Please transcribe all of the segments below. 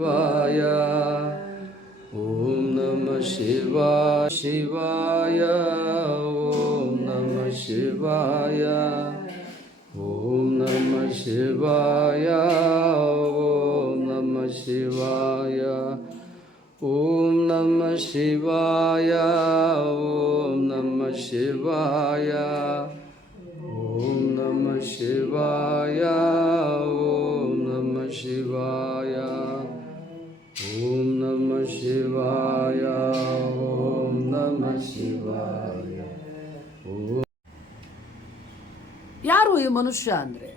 ಶಿವಾಯ ಓಂ ನಮಃ ಶಿವಾಯ ಶಿವಾಯ ಓಂ ನಮಃ ಶಿವಾಯ ಓಂ ನಮಃ ಶಿವಾಯ ಓಂ ನಮಃ ಶಿವಾಯ ಓಂ ನಮಃ ಶಿವಾಯ ಓಂ ನಮಃ ಶಿವಾಯ ಓಂ ನಮಃ ಶಿವಾಯ ಓಂ ನಮಃ ಶಿವಾಯ ಓಂ ನಮಃ ಶಿವಾಯ ಓಂ ನಮಃ ಶಿವಾಯ. ಯಾರು ಈ ಮನುಷ್ಯ ಅಂದರೆ?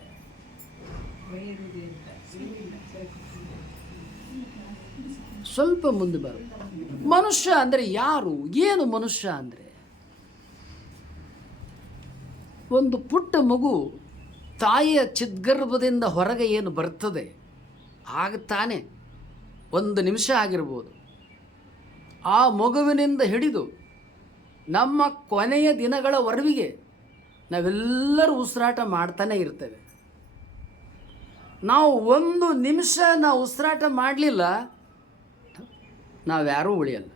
ಸ್ವಲ್ಪ ಮುಂದೆ ಬರು. ಮನುಷ್ಯ ಅಂದರೆ ಯಾರು? ಏನು ಮನುಷ್ಯ ಅಂದರೆ? ಒಂದು ಪುಟ್ಟ ಮಗು ತಾಯಿಯ ಚಿದ್ಗರ್ಭದಿಂದ ಹೊರಗೆ ಏನು ಬರ್ತದೆ ಆಗ ತಾನೇ ಒಂದು ನಿಮಿಷ ಆಗಿರ್ಬೋದು, ಆ ಮಗುವಿನಿಂದ ಹಿಡಿದು ನಮ್ಮ ಕೊನೆಯ ದಿನಗಳವರೆಗೆ ನಾವೆಲ್ಲರೂ ಉಸಿರಾಟ ಮಾಡ್ತಾನೆ ಇರ್ತೇವೆ. ನಾವು ಒಂದು ನಿಮಿಷ ನಾವು ಉಸಿರಾಟ ಮಾಡಲಿಲ್ಲ, ನಾವ್ಯಾರೂ ಉಳಿಯಲ್ಲ.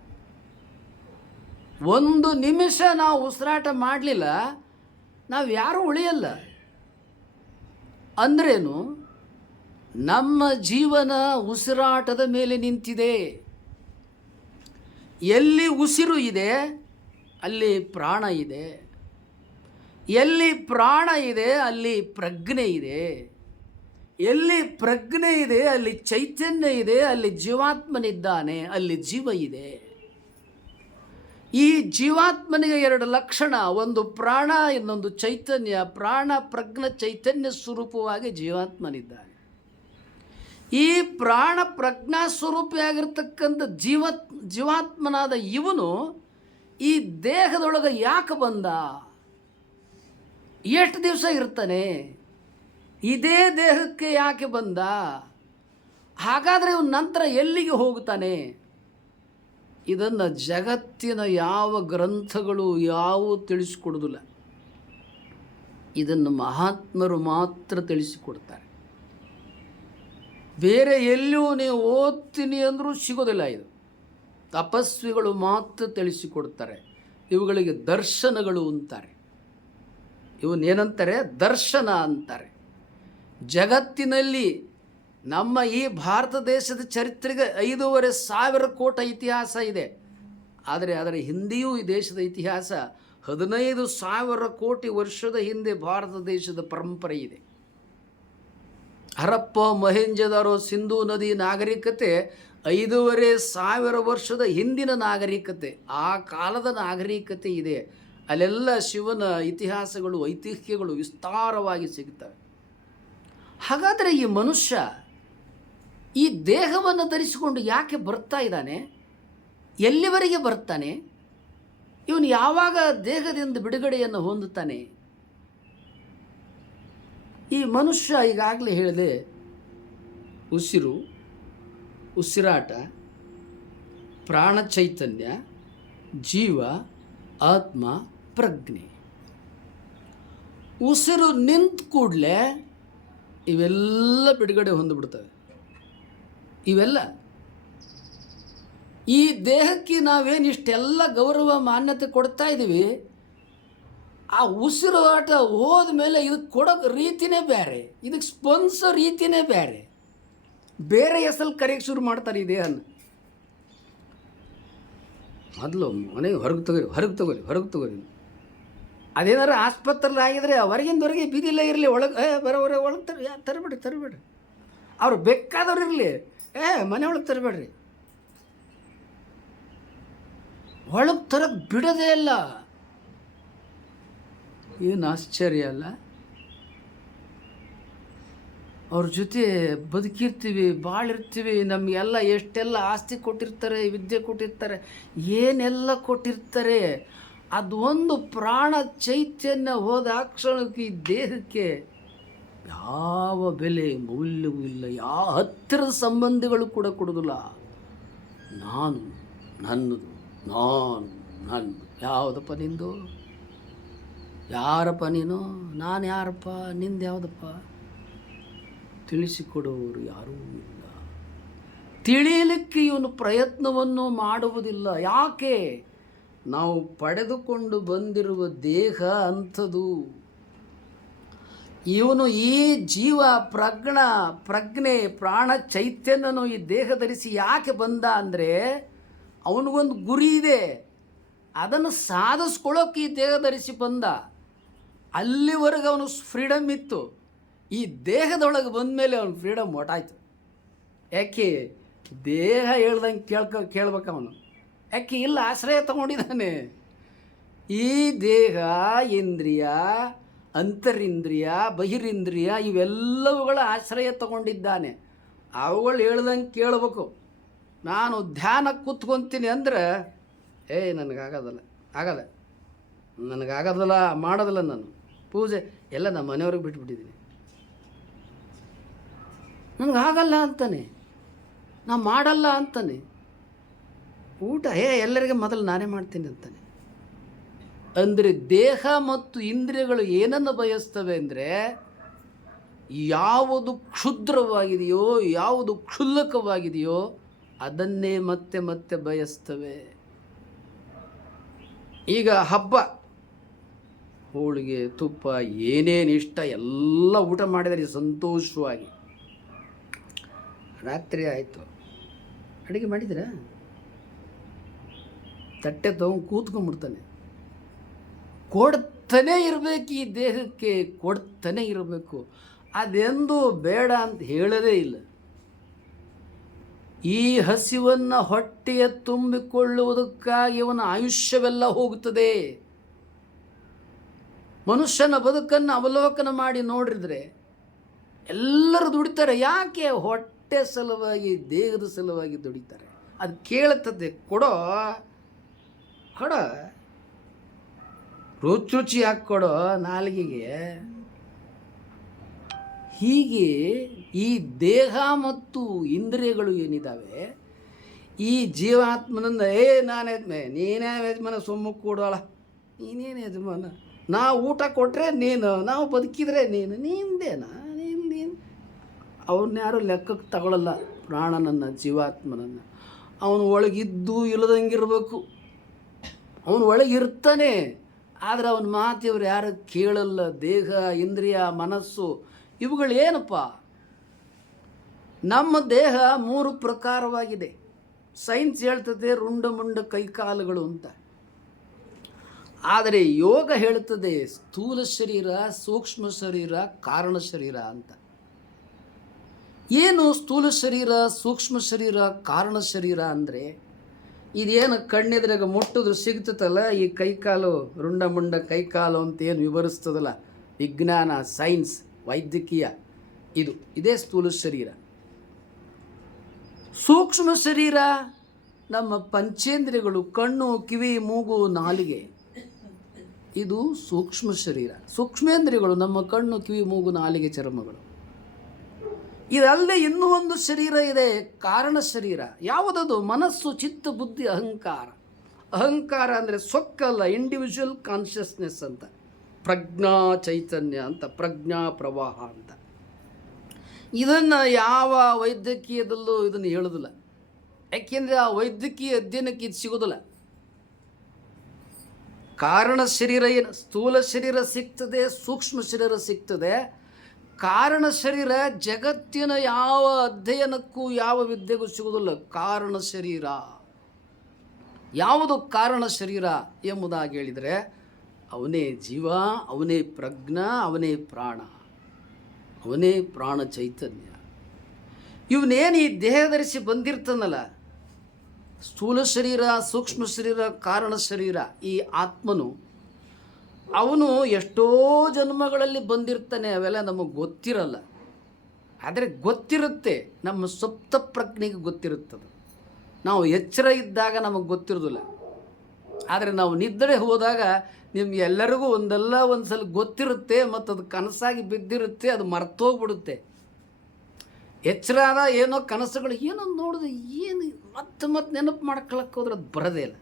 ಒಂದು ನಿಮಿಷ ನಾವು ಉಸಿರಾಟ ಮಾಡಲಿಲ್ಲ, ನಾವು ಯಾರೂ ಉಳಿಯಲ್ಲ. ಅಂದ್ರೇನು? ನಮ್ಮ ಜೀವನ ಉಸಿರಾಟದ ಮೇಲೆ ನಿಂತಿದೆ. ಎಲ್ಲಿ ಉಸಿರು ಇದೆ ಅಲ್ಲಿ ಪ್ರಾಣ ಇದೆ, ಎಲ್ಲಿ ಪ್ರಾಣ ಇದೆ ಅಲ್ಲಿ ಪ್ರಜ್ಞೆ ಇದೆ, ಎಲ್ಲಿ ಪ್ರಜ್ಞೆ ಇದೆ ಅಲ್ಲಿ ಚೈತನ್ಯ ಇದೆ, ಅಲ್ಲಿ ಜೀವಾತ್ಮನಿದ್ದಾನೆ, ಅಲ್ಲಿ ಜೀವ ಇದೆ. ಈ ಜೀವಾತ್ಮನಿಗೆ ಎರಡು ಲಕ್ಷಣ, ಒಂದು ಪ್ರಾಣ, ಇನ್ನೊಂದು ಚೈತನ್ಯ. ಪ್ರಾಣ ಪ್ರಜ್ಞೆ ಚೈತನ್ಯ ಸ್ವರೂಪವಾಗಿ ಜೀವಾತ್ಮನಿದ್ದಾನೆ. ಈ ಪ್ರಾಣ ಪ್ರಜ್ಞಾ ಸ್ವರೂಪಿಯಾಗಿರ್ತಕ್ಕಂಥ ಜೀವಾತ್ಮನಾದ ಇವನು ಈ ದೇಹದೊಳಗೆ ಯಾಕೆ ಬಂದ? ಎಷ್ಟು ದಿವಸ ಇರ್ತಾನೆ? ಇದೇ ದೇಹಕ್ಕೆ ಯಾಕೆ ಬಂದ? ಹಾಗಾದರೆ ಇವನು ನಂತರ ಎಲ್ಲಿಗೆ ಹೋಗ್ತಾನೆ? ಇದನ್ನು ಜಗತ್ತಿನ ಯಾವ ಗ್ರಂಥಗಳು ಯಾವುವು ತಿಳಿಸಿಕೊಡೋದಿಲ್ಲ. ಇದನ್ನು ಮಹಾತ್ಮರು ಮಾತ್ರ ತಿಳಿಸಿಕೊಡ್ತಾರೆ. ಬೇರೆ ಎಲ್ಲಿಯೂ ನೀವು ಓದ್ತೀನಿ ಅಂದರೂ ಸಿಗೋದಿಲ್ಲ. ಇದು ತಪಸ್ವಿಗಳು ಮಾತ್ರ ತಿಳಿಸಿಕೊಡ್ತಾರೆ. ಇವುಗಳಿಗೆ ದರ್ಶನಗಳು ಅಂತಾರೆ. ಇವನ್ನೇನಂತಾರೆ? ದರ್ಶನ ಅಂತಾರೆ. ಜಗತ್ತಿನಲ್ಲಿ ನಮ್ಮ ಈ ಭಾರತ ದೇಶದ ಚರಿತ್ರೆಗೆ 5,500 ಕೋಟಿ ಇತಿಹಾಸ ಇದೆ. ಆದರೆ ಅದರ ಹಿಂದೆಯೂ ಈ ದೇಶದ ಇತಿಹಾಸ 15,000 ಕೋಟಿ ವರ್ಷದ ಹಿಂದೆ ಭಾರತ ದೇಶದ ಪರಂಪರೆ ಇದೆ. ಹರಪ್ಪ, ಮೊಹೆಂಜೊದಾರೋ, ಸಿಂಧೂ ನದಿ ನಾಗರಿಕತೆ 5,500 ವರ್ಷದ ಹಿಂದಿನ ನಾಗರಿಕತೆ, ಆ ಕಾಲದ ನಾಗರಿಕತೆ ಇದೆ. ಅಲ್ಲೆಲ್ಲ ಶಿವನ ಇತಿಹಾಸಗಳು, ಐತಿಹ್ಯಗಳು ವಿಸ್ತಾರವಾಗಿ ಸಿಗುತ್ತವೆ. ಹಾಗಾದರೆ ಈ ಮನುಷ್ಯ ಈ ದೇಹವನ್ನು ಧರಿಸಿಕೊಂಡು ಯಾಕೆ ಬರ್ತಾ ಇದ್ದಾನೆ? ಎಲ್ಲಿವರೆಗೆ ಬರ್ತಾನೆ? ಇವನು ಯಾವಾಗ ದೇಹದಿಂದ ಬಿಡುಗಡೆಯನ್ನು ಹೊಂದುತ್ತಾನೆ? ಈ ಮನುಷ್ಯ ಈಗಾಗಲೇ ಹೇಳಿದೆ, ಉಸಿರು, ಉಸಿರಾಟ, ಪ್ರಾಣ ಚೈತನ್ಯ, ಜೀವ, ಆತ್ಮ, ಪ್ರಜ್ಞೆ. ಉಸಿರು ನಿಂತ ಕೂಡಲೇ ಇವೆಲ್ಲ ಬಿಡುಗಡೆ ಹೊಂದಿಬಿಡ್ತವೆ. ಇವೆಲ್ಲ ಈ ದೇಹಕ್ಕೆ ನಾವೇನು ಇಷ್ಟೆಲ್ಲ ಗೌರವ ಮಾನ್ಯತೆ ಕೊಡ್ತಾ ಇದ್ದೀವಿ, ಆ ಉಸಿರಾಟ ಹೋದ ಮೇಲೆ ಇದಕ್ಕೆ ಕೊಡೋಕೆ ರೀತಿಯೇ ಬೇರೆ, ಇದಕ್ಕೆ ಸ್ಪಂದಿಸೋ ರೀತಿಯೇ ಬೇರೆ. ಬೇರೆ ಹೆಸರು ಕರೆಯಕ್ಕೆ ಶುರು ಮಾಡ್ತಾರೆ ಈ ದೇಹನ. ಮೊದಲು ಮನೆಗೆ ಹೊರಗೆ ತಗೋರಿ. ಅದೇನಾರು ಆಸ್ಪತ್ರೆಯಲ್ಲಿ ಆಗಿದ್ರೆ ಹೊರಗಿಂದವರೆಗೆ ಬೀದಿಲ್ಲ ಇರಲಿ, ಒಳಗೆ ಬರೋವರೆ ಒಳಗೆ ತರಬೇಡ್ರಿ. ಅವ್ರು ಬೇಕಾದವ್ರು ಇರಲಿ, ಮನೆ ಒಳಗೆ ತರಬೇಡ್ರಿ. ಒಳಗೆ ತರಕ್ಕೆ ಬಿಡೋದೇ ಇಲ್ಲ. ಏನು ಆಶ್ಚರ್ಯ ಅಲ್ಲ? ಅವ್ರ ಜೊತೆ ಬದುಕಿರ್ತೀವಿ, ಬಾಳಿರ್ತೀವಿ, ನಮಗೆಲ್ಲ ಎಷ್ಟೆಲ್ಲ ಆಸ್ತಿ ಕೊಟ್ಟಿರ್ತಾರೆ, ವಿದ್ಯೆ ಕೊಟ್ಟಿರ್ತಾರೆ, ಏನೆಲ್ಲ ಕೊಟ್ಟಿರ್ತಾರೆ. ಅದೊಂದು ಪ್ರಾಣ ಚೈತನ್ಯ ಹೋದ ಕ್ಷಣಕ್ಕೆ ಈ ದೇಹಕ್ಕೆ ಯಾವ ಬೆಲೆ ಮೌಲ್ಯವೂ ಇಲ್ಲ. ಯಾವ ಹತ್ತಿರದ ಸಂಬಂಧಿಗಳು ಕೂಡ ಕೊಡೋದಿಲ್ಲ. ನಾನು, ನನ್ನದು, ನಾನು ಯಾವುದಪ್ಪ ನಿಂದು? ಯಾರಪ್ಪ ನೀನು? ನಾನು ಯಾರಪ್ಪ? ನಿಂದು ಯಾವುದಪ್ಪ? ತಿಳಿಸಿಕೊಡೋರು ಯಾರೂ ಇಲ್ಲ. ತಿಳಿಯಲಿಕ್ಕೆ ಇವನು ಪ್ರಯತ್ನವನ್ನು ಮಾಡುವುದಿಲ್ಲ. ಯಾಕೆ? ನಾವು ಪಡೆದುಕೊಂಡು ಬಂದಿರುವ ದೇಹ ಅಂಥದ್ದು. ಇವನು ಈ ಜೀವ ಪ್ರಜ್ಞೆ ಪ್ರಾಣ ಚೈತನ್ಯನು ಈ ದೇಹ ಧರಿಸಿ ಯಾಕೆ ಬಂದ ಅಂದರೆ ಅವನಿಗೊಂದು ಗುರಿ ಇದೆ. ಅದನ್ನು ಸಾಧಿಸ್ಕೊಳ್ಳೋಕೆ ಈ ದೇಹ ಧರಿಸಿ ಬಂದ. ಅಲ್ಲಿವರೆಗೆ ಅವನು ಫ್ರೀಡಮ್ ಇತ್ತು. ಈ ದೇಹದೊಳಗೆ ಬಂದ ಮೇಲೆ ಅವನು ಫ್ರೀಡಮ್ ಹೊಟ್ಟಾಯ್ತು. ಯಾಕೆ? ದೇಹ ಹೇಳ್ದಂಗೆ ಕೇಳ್ಬೇಕು ಅವನು. ಯಾಕೆ? ಇಲ್ಲ, ಆಶ್ರಯ ತಗೊಂಡಿದ್ದಾನೆ. ಈ ದೇಹ, ಇಂದ್ರಿಯ, ಅಂತರಿಂದ್ರಿಯ, ಬಹಿರಿಂದ್ರಿಯ ಇವೆಲ್ಲವುಗಳ ಆಶ್ರಯ ತಗೊಂಡಿದ್ದಾನೆ. ಅವುಗಳು ಹೇಳ್ದಂಗೆ ಕೇಳಬೇಕು. ನಾನು ಧ್ಯಾನ ಕೂತ್ಕೊತೀನಿ ಅಂದರೆ ನನಗಾಗೋದಲ್ಲ, ನನಗಾಗೋದಲ್ಲ, ಮಾಡೋದಿಲ್ಲ. ನಾನು ಪೂಜೆ ಎಲ್ಲ ನಮ್ಮ ಮನೆಯವ್ರಿಗೆ ಬಿಟ್ಬಿಟ್ಟಿದ್ದೀನಿ. ನನಗಾಗಲ್ಲ ಅಂತಾನೆ, ನಾ ಮಾಡಲ್ಲ ಅಂತಾನೆ. ಊಟ ಎಲ್ಲರಿಗೆ ಮೊದಲು ನಾನೇ ಮಾಡ್ತೀನಿ ಅಂತಾನೆ. ಅಂದರೆ ದೇಹ ಮತ್ತು ಇಂದ್ರಿಯಗಳು ಏನನ್ನು ಬಯಸ್ತವೆ ಅಂದರೆ ಯಾವುದು ಕ್ಷುದ್ರವಾಗಿದೆಯೋ, ಯಾವುದು ಕ್ಷುಲ್ಲಕವಾಗಿದೆಯೋ ಅದನ್ನೇ ಮತ್ತೆ ಮತ್ತೆ ಬಯಸ್ತವೆ. ಈಗ ಹಬ್ಬ, ಹೋಳಿಗೆ, ತುಪ್ಪ, ಏನೇನು ಇಷ್ಟ ಎಲ್ಲ ಊಟ ಮಾಡಿದರೆ ಸಂತೋಷವಾಗಿ. ರಾತ್ರಿ ಆಯಿತು, ಅಡುಗೆ ಮಾಡಿದ್ರೆ ತಟ್ಟೆ ತಗೊಂಡು ಕೂತ್ಕೊಂಡ್ಬಿಡ್ತಾನೆ. ಕೊಡ್ತಾನೆ ಇರಬೇಕು, ಈ ದೇಹಕ್ಕೆ ಕೊಡ್ತಾನೆ ಇರಬೇಕು. ಅದೆಂದು ಬೇಡ ಅಂತ ಹೇಳೋದೇ ಇಲ್ಲ. ಈ ಹಸಿವನ್ನು ಹೊಟ್ಟೆಯ ತುಂಬಿಕೊಳ್ಳುವುದಕ್ಕಾಗಿ ಅವನ ಆಯುಷ್ಯವೆಲ್ಲ ಹೋಗುತ್ತದೆ. ಮನುಷ್ಯನ ಬದುಕನ್ನು ಅವಲೋಕನ ಮಾಡಿ ನೋಡಿದ್ರೆ ಎಲ್ಲರೂ ದುಡಿತಾರೆ. ಯಾಕೆ? ಹೊಟ್ಟೆ ಸಲುವಾಗಿ, ದೇಹದ ಸಲುವಾಗಿ ದುಡಿತಾರೆ. ಅದು ಕೇಳುತ್ತದೆ, ಕೊಡೋ ರುಚಿ ಹಾಕ್ಕೊಡೋ ನಾಲಿಗೆಗೆ. ಹೀಗೆ ಈ ದೇಹ ಮತ್ತು ಇಂದ್ರಿಯಗಳು ಏನಿದ್ದಾವೆ, ಈ ಜೀವಾತ್ಮನಿಂದ ನಾನು ಯಜಮಾನ, ನೀನೇ ಯಜಮಾನ, ಸೊಮ್ಮು ಕೊಡೋಳ, ನೀನೇನು ಯಜಮಾನ, ನಾವು ಊಟ ಕೊಟ್ಟರೆ ನೀನು, ನಾವು ಬದುಕಿದ್ರೆ ನಿಂದೇನಾ, ನೀನು ಅವ್ರನ್ನ ಯಾರು ಲೆಕ್ಕಕ್ಕೆ ತಗೊಳ್ಳಲ್ಲ. ಪ್ರಾಣನನ್ನು, ಜೀವಾತ್ಮನನ್ನು ಅವನು ಒಳಗಿದ್ದು ಇಲ್ಲದಂಗಿರಬೇಕು. ಅವನು ಒಳಗಿರ್ತಾನೆ, ಆದರೆ ಅವನ ಮಾತಿವ್ರು ಯಾರು ಕೇಳಲ್ಲ. ದೇಹ, ಇಂದ್ರಿಯ, ಮನಸ್ಸು ಇವುಗಳೇನಪ್ಪ? ನಮ್ಮ ದೇಹ 3 ಪ್ರಕಾರವಾಗಿದೆ. ಸೈನ್ಸ್ ಹೇಳ್ತದೆ ರುಂಡ ಕೈಕಾಲುಗಳು ಅಂತ. ಆದರೆ ಯೋಗ ಹೇಳ್ತದೆ ಸ್ಥೂಲ ಶರೀರ, ಸೂಕ್ಷ್ಮ ಶರೀರ, ಕಾರಣ ಶರೀರ ಅಂತ. ಏನು ಸ್ಥೂಲ ಶರೀರ, ಸೂಕ್ಷ್ಮ ಶರೀರ, ಕಾರಣ ಶರೀರ ಅಂದರೆ ಇದೇನು ಕಣ್ಣೆದ್ರಾಗ ಮುಟ್ಟಿದ್ರು ಸಿಗ್ತದಲ್ಲ, ಈ ಕೈಕಾಲು ರುಂಡ ಕೈಕಾಲು ಅಂತ ಏನು ವಿವರಿಸ್ತದಲ್ಲ ವಿಜ್ಞಾನ, ಸೈನ್ಸ್, ವೈದ್ಯಕೀಯ, ಇದೇ ಸ್ಥೂಲ ಶರೀರ. ಸೂಕ್ಷ್ಮ ಶರೀರ ನಮ್ಮ ಪಂಚೇಂದ್ರಿಯಗಳು, ಕಣ್ಣು, ಕಿವಿ, ಮೂಗು, ನಾಲಿಗೆ, ಇದು ಸೂಕ್ಷ್ಮ ಶರೀರ. ಸೂಕ್ಷ್ಮೇಂದ್ರಿಯಗಳು ನಮ್ಮ ಕಣ್ಣು, ಕಿವಿ, ಮೂಗು, ನಾಲಿಗೆ, ಚರ್ಮಗಳು. ಇದಲ್ಲದೆ ಇನ್ನೂ ಒಂದು ಶರೀರ ಇದೆ, ಕಾರಣ ಶರೀರ. ಯಾವುದದು? ಮನಸ್ಸು, ಚಿತ್ತ, ಬುದ್ಧಿ, ಅಹಂಕಾರ. ಅಹಂಕಾರ ಅಂದರೆ ಸೊಕ್ಕಲ್ಲ, ಇಂಡಿವಿಜುವಲ್ ಕಾನ್ಷಿಯಸ್ನೆಸ್ ಅಂತ, ಪ್ರಜ್ಞಾ ಚೈತನ್ಯ ಅಂತ, ಪ್ರಜ್ಞಾ ಪ್ರವಾಹ ಅಂತ. ಇದನ್ನು ಯಾವ ವೈದ್ಯಕೀಯದಲ್ಲೂ ಇದನ್ನು ಹೇಳೋದಿಲ್ಲ. ಯಾಕೆಂದರೆ ಆ ವೈದ್ಯಕೀಯ ಅಧ್ಯಯನಕ್ಕೆ ಇದು ಸಿಗೋದಿಲ್ಲ. ಕಾರಣ ಶರೀರ ಏನು? ಸ್ಥೂಲ ಶರೀರ ಸಿಗ್ತದೆ, ಸೂಕ್ಷ್ಮ ಶರೀರ ಸಿಗ್ತದೆ. ಕಾರಣ ಶರೀರ ಜಗತ್ತಿನ ಯಾವ ಅಧ್ಯಯನಕ್ಕೂ ಯಾವ ವಿದ್ಯೆಗೂ ಸಿಗುವುದಿಲ್ಲ. ಕಾರಣ ಶರೀರ ಯಾವುದು? ಕಾರಣ ಶರೀರ ಎಂಬುದಾಗಿ ಹೇಳಿದರೆ ಅವನೇ ಜೀವ, ಅವನೇ ಪ್ರಜ್ಞಾ, ಅವನೇ ಪ್ರಾಣ, ಅವನೇ ಪ್ರಾಣ ಚೈತನ್ಯ. ಇವನೇನು ಈ ದೇಹ ಧರಿಸಿ ಬಂದಿರ್ತಾನಲ್ಲ, ಸ್ಥೂಲ ಶರೀರ, ಸೂಕ್ಷ್ಮ ಶರೀರ, ಕಾರಣ ಶರೀರ, ಈ ಆತ್ಮನು ಅವನು ಎಷ್ಟೋ ಜನ್ಮಗಳಲ್ಲಿ ಬಂದಿರ್ತಾನೆ. ಅವೆಲ್ಲ ನಮಗೆ ಗೊತ್ತಿರಲ್ಲ. ಆದರೆ ಗೊತ್ತಿರುತ್ತೆ, ನಮ್ಮ ಸುಪ್ತ ಪ್ರಜ್ಞೆಗೆ ಗೊತ್ತಿರುತ್ತದೆ. ನಾವು ಎಚ್ಚರ ಇದ್ದಾಗ ನಮಗೆ ಗೊತ್ತಿರೋದಿಲ್ಲ. ಆದರೆ ನಾವು ನಿದ್ರೆ ಹೋದಾಗ ನಿಮ್ಗೆಲ್ಲರಿಗೂ ಒಂದು ಸಲ ಗೊತ್ತಿರುತ್ತೆ, ಮತ್ತು ಅದು ಕನಸಾಗಿ ಬಿದ್ದಿರುತ್ತೆ, ಅದು ಮರ್ತೋಗ್ಬಿಡುತ್ತೆ. ಎಚ್ಚರ ಆದ ಏನೋ ಕನಸುಗಳು ಏನೋ ನೋಡಿದೆ, ಏನು ಮತ್ತೆ ನೆನಪು ಮಾಡ್ಕೊಳಕ್ಕೆ ಹೋದ್ರೆ ಅದು ಬರೋದೇ ಇಲ್ಲ.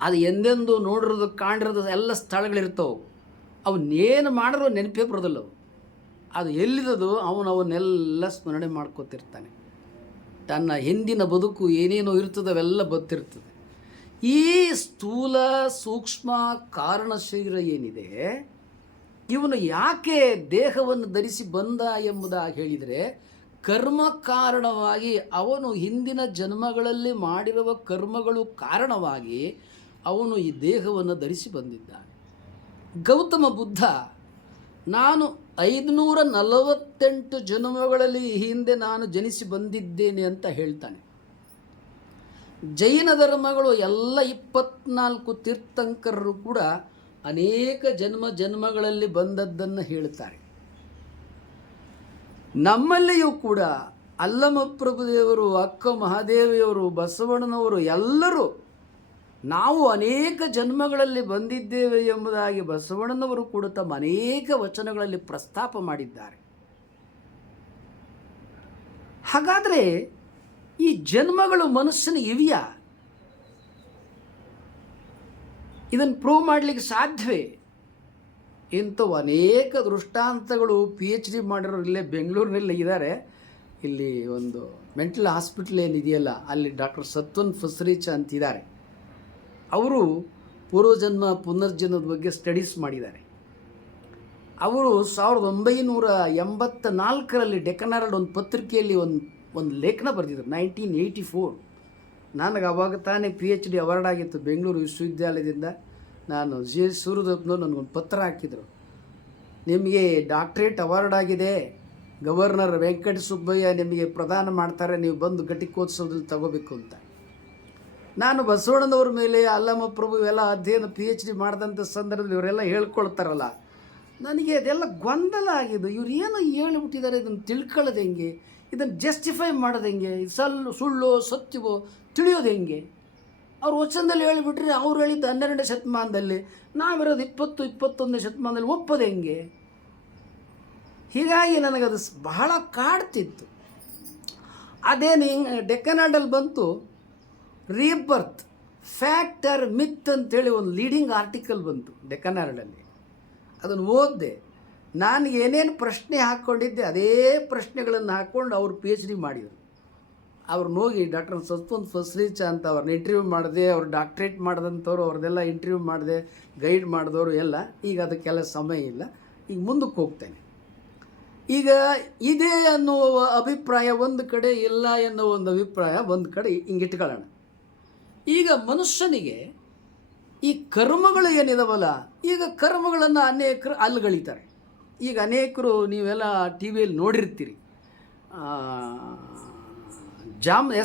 ಅದು ಎಂದೆಂದು ನೋಡಿರೋದು, ಕಾಣಿರೋದು ಎಲ್ಲ ಸ್ಥಳಗಳಿರ್ತವೆ. ಅವನ್ನೇನು ಮಾಡಿದ್ರು ನೆನಪೇ ಬರೋದಿಲ್ಲ. ಅದು ಎಲ್ಲಿರೋದು ಅವನ್ನೆಲ್ಲ ಸ್ಮರಣೆ ಮಾಡ್ಕೋತಿರ್ತಾನೆ. ತನ್ನ ಹಿಂದಿನ ಬದುಕು ಏನೇನೋ ಇರ್ತದೆ ಅವೆಲ್ಲ ಗೊತ್ತಿರ್ತದೆ. ಈ ಸ್ಥೂಲ ಸೂಕ್ಷ್ಮ ಕಾರಣ ಶರೀರ ಏನಿದೆ, ಇವನು ಯಾಕೆ ದೇಹವನ್ನು ಧರಿಸಿ ಬಂದ ಎಂಬುದಾಗಿ ಹೇಳಿದರೆ, ಕರ್ಮ ಕಾರಣವಾಗಿ ಅವನು ಹಿಂದಿನ ಜನ್ಮಗಳಲ್ಲಿ ಮಾಡಿರುವ ಕರ್ಮಗಳು ಕಾರಣವಾಗಿ ಅವನು ಈ ದೇಹವನ್ನು ಧರಿಸಿ ಬಂದಿದ್ದಾನೆ. ಗೌತಮ ಬುದ್ಧ ನಾನು 548 ಜನ್ಮಗಳಲ್ಲಿ ಹಿಂದೆ ನಾನು ಜನಿಸಿ ಬಂದಿದ್ದೇನೆ ಅಂತ ಹೇಳ್ತಾನೆ. ಜೈನ ಧರ್ಮಗಳು ಎಲ್ಲ 24 ತೀರ್ಥಂಕರರು ಕೂಡ ಅನೇಕ ಜನ್ಮಗಳಲ್ಲಿ ಬಂದದ್ದನ್ನು ಹೇಳ್ತಾರೆ. ನಮ್ಮಲ್ಲಿಯೂ ಕೂಡ ಅಲ್ಲಮಪ್ರಭುದೇವರು, ಅಕ್ಕ ಮಹಾದೇವಿಯವರು, ಬಸವಣ್ಣನವರು ಎಲ್ಲರೂ ನಾವು ಅನೇಕ ಜನ್ಮಗಳಲ್ಲಿ ಬಂದಿದ್ದೇವೆ ಎಂಬುದಾಗಿ ಬಸವಣ್ಣನವರು ಕೂಡ ತಮ್ಮ ಅನೇಕ ವಚನಗಳಲ್ಲಿ ಪ್ರಸ್ತಾಪ ಮಾಡಿದ್ದಾರೆ. ಹಾಗಾದರೆ ಈ ಜನ್ಮಗಳು ಮನುಷ್ಯನ ಇವೆಯಾ? ಇದನ್ನು ಪ್ರೂವ್ ಮಾಡಲಿಕ್ಕೆ ಸಾಧ್ಯವೇ? ಇಂಥವು ಅನೇಕ ದೃಷ್ಟಾಂತಗಳು PhD ಮಾಡಿರೋರು ಇಲ್ಲೇ ಬೆಂಗಳೂರಿನಲ್ಲಿ ಇದ್ದಾರೆ. ಇಲ್ಲಿ ಒಂದು ಮೆಂಟಲ್ ಹಾಸ್ಪಿಟ್ಲ್ ಏನಿದೆಯಲ್ಲ, ಅಲ್ಲಿ ಡಾಕ್ಟರ್ ಸತ್ವನ್ ಫಸ್ರೀಚ ಅಂತಿದ್ದಾರೆ. ಅವರು ಪೂರ್ವಜನ್ಮ ಪುನರ್ಜನ್ಮದ ಬಗ್ಗೆ ಸ್ಟಡೀಸ್ ಮಾಡಿದ್ದಾರೆ. ಅವರು 1984ರಲ್ಲಿ ಡೆಕ್ಕನ್ ಹೆರಾಲ್ಡ್ ಒಂದು ಪತ್ರಿಕೆಯಲ್ಲಿ ಒಂದು ಲೇಖನ ಬರೆದಿದ್ರು. 1984. ನನಗೆ ಅವಾಗ ತಾನೇ PhD ಅವಾರ್ಡ್ ಆಗಿತ್ತು ಬೆಂಗಳೂರು ವಿಶ್ವವಿದ್ಯಾಲಯದಿಂದ. ನಾನು GS ಸೂರ್ಯದಪ್ಪನವ್ರು ನನಗೊಂದು ಪತ್ರ ಹಾಕಿದರು, ನಿಮಗೆ ಡಾಕ್ಟ್ರೇಟ್ ಅವಾರ್ಡ್ ಆಗಿದೆ, ಗವರ್ನರ್ ವೆಂಕಟ ಸುಬ್ಬಯ್ಯ ನಿಮಗೆ ಪ್ರದಾನ ಮಾಡ್ತಾರೆ, ನೀವು ಬಂದು ಘಟಿಕೋತ್ಸವದಲ್ಲಿ ತಗೋಬೇಕು ಅಂತ. ನಾನು ಬಸವಣ್ಣನವ್ರ ಮೇಲೆ ಅಲ್ಲಮಪ್ರಭು ಇವೆಲ್ಲ ಅಧ್ಯಯನ PhD ಮಾಡಿದಂಥ ಸಂದರ್ಭದಲ್ಲಿ ಇವರೆಲ್ಲ ಹೇಳ್ಕೊಳ್ತಾರಲ್ಲ, ನನಗೆ ಅದೆಲ್ಲ ಗೊಂದಲ ಆಗಿದೆ. ಇವ್ರು ಏನು ಹೇಳಿಬಿಟ್ಟಿದ್ದಾರೆ, ಇದನ್ನು ತಿಳ್ಕೊಳ್ಳೋದು ಹೆಂಗೆ, ಇದನ್ನು ಜಸ್ಟಿಫೈ ಮಾಡೋದು ಹೆಂಗೆ, ಸುಳ್ಳು ಸತ್ಯವೋ ತಿಳಿಯೋದು ಹೆಂಗೆ? ಅವ್ರು ವಚನದಲ್ಲಿ ಹೇಳಿಬಿಟ್ರೆ ಅವ್ರು ಹೇಳಿದ್ದು 12ನೇ ಶತಮಾನದಲ್ಲಿ, ನಾವಿರೋದು 21ನೇ ಶತಮಾನದಲ್ಲಿ, ಒಪ್ಪೋದು ಹೆಂಗೆ? ಹೀಗಾಗಿ ನನಗದು ಬಹಳ ಕಾಡ್ತಿತ್ತು. ಅದೇನು ಹಿಂಗೆ ಡೆಕ್ಕನ್ ಹೆರಾಲ್ಡಲ್ಲಿ ಬಂತು, ರೀಬರ್ತ್ ಫ್ಯಾಕ್ಟರ್ ಮಿತ್ ಅಂತೇಳಿ ಒಂದು ಲೀಡಿಂಗ್ ಆರ್ಟಿಕಲ್ ಬಂತು ಡೆಕ್ಕನ್ ಹೆರಾಲ್ಡಲ್ಲಿ. ಅದನ್ನು ಓದಿದೆ. ನಾನು ಏನೇನು ಪ್ರಶ್ನೆ ಹಾಕ್ಕೊಂಡಿದ್ದೆ ಅದೇ ಪ್ರಶ್ನೆಗಳನ್ನು ಹಾಕ್ಕೊಂಡು ಅವರು PhD ಮಾಡಿದರು. ಅವ್ರನ್ನ ಹೋಗಿ ಡಾಕ್ಟರ್ ಸತ್ವನ್ ಫಸ್ರೀಚ ಅಂತ ಅವ್ರನ್ನ ಇಂಟರ್ವ್ಯೂ ಮಾಡಿದೆ. ಅವ್ರು ಡಾಕ್ಟ್ರೇಟ್ ಮಾಡಿದಂಥವ್ರು ಅವ್ರದ್ದೆಲ್ಲ ಇಂಟರ್ವ್ಯೂ ಮಾಡಿದೆ, ಗೈಡ್ ಮಾಡಿದವರು ಎಲ್ಲ. ಈಗ ಅದಕ್ಕೆಲ್ಲ ಸಮಯ ಇಲ್ಲ, ಈಗ ಮುಂದಕ್ಕೆ ಹೋಗ್ತೇನೆ. ಈಗ ಇದೆ ಅನ್ನುವ ಅಭಿಪ್ರಾಯ ಒಂದು ಕಡೆ, ಇಲ್ಲ ಎನ್ನುವ ಒಂದು ಅಭಿಪ್ರಾಯ ಒಂದು ಕಡೆ, ಹಿಂಗಿಟ್ಕೊಳ್ಳೋಣ. ಈಗ ಮನುಷ್ಯನಿಗೆ ಈ ಕರ್ಮಗಳು ಏನಿದಾವಲ್ಲ, ಈಗ ಕರ್ಮಗಳನ್ನು ಅನೇಕರು ಅಲ್ಲಗಳಿತಾರೆ. ಈಗ ಅನೇಕರು ನೀವೆಲ್ಲ TV ಯಲ್ಲಿ ನೋಡಿರ್ತೀರಿ,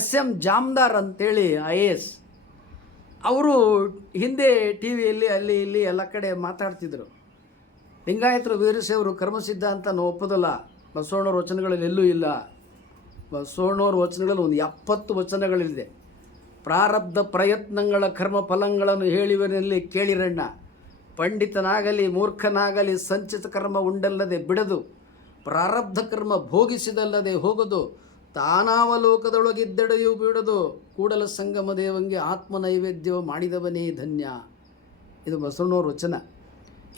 SM ಜಾಮ್ದಾರ್ ಅಂತೇಳಿ IAS ಅವರು ಹಿಂದೆ TV ಯಲ್ಲಿ ಅಲ್ಲಿ ಇಲ್ಲಿ ಎಲ್ಲ ಕಡೆ ಮಾತಾಡ್ತಿದ್ರು. ಲಿಂಗಾಯತರು ವೀರಶೈವರು ಕರ್ಮ ಸಿದ್ಧಾಂತ ಒಪ್ಪೋದಲ್ಲ, ಬಸವಣ್ಣವ್ರ ವಚನಗಳಲ್ಲಿ ಎಲ್ಲೂ ಇಲ್ಲ. ಬಸವಣ್ಣವ್ರ ವಚನಗಳಲ್ಲಿ ಒಂದು 70 ವಚನಗಳಿದೆ. ಪ್ರಾರಬ್ಧ ಪ್ರಯತ್ನಗಳ ಕರ್ಮ ಫಲಗಳನ್ನು ಹೇಳಿವನಲ್ಲಿ ಕೇಳಿರಣ್ಣ, ಪಂಡಿತನಾಗಲಿ ಮೂರ್ಖನಾಗಲಿ ಸಂಚಿತ ಕರ್ಮ ಉಂಡಲ್ಲದೆ ಬಿಡದು, ಪ್ರಾರಬ್ಧ ಕರ್ಮ ಭೋಗಿಸಿದಲ್ಲದೆ ಹೋಗದು, ತಾನಾವಲೋಕದೊಳಗಿದ್ದಡೆಯೂ ಬಿಡದು, ಕೂಡಲ ಸಂಗಮ ದೇವಂಗೆ ಆತ್ಮ ನೈವೇದ್ಯವು ಮಾಡಿದವನೇ ಧನ್ಯ. ಇದು ಬಸವಣ್ಣವ್ರ ವಚನ.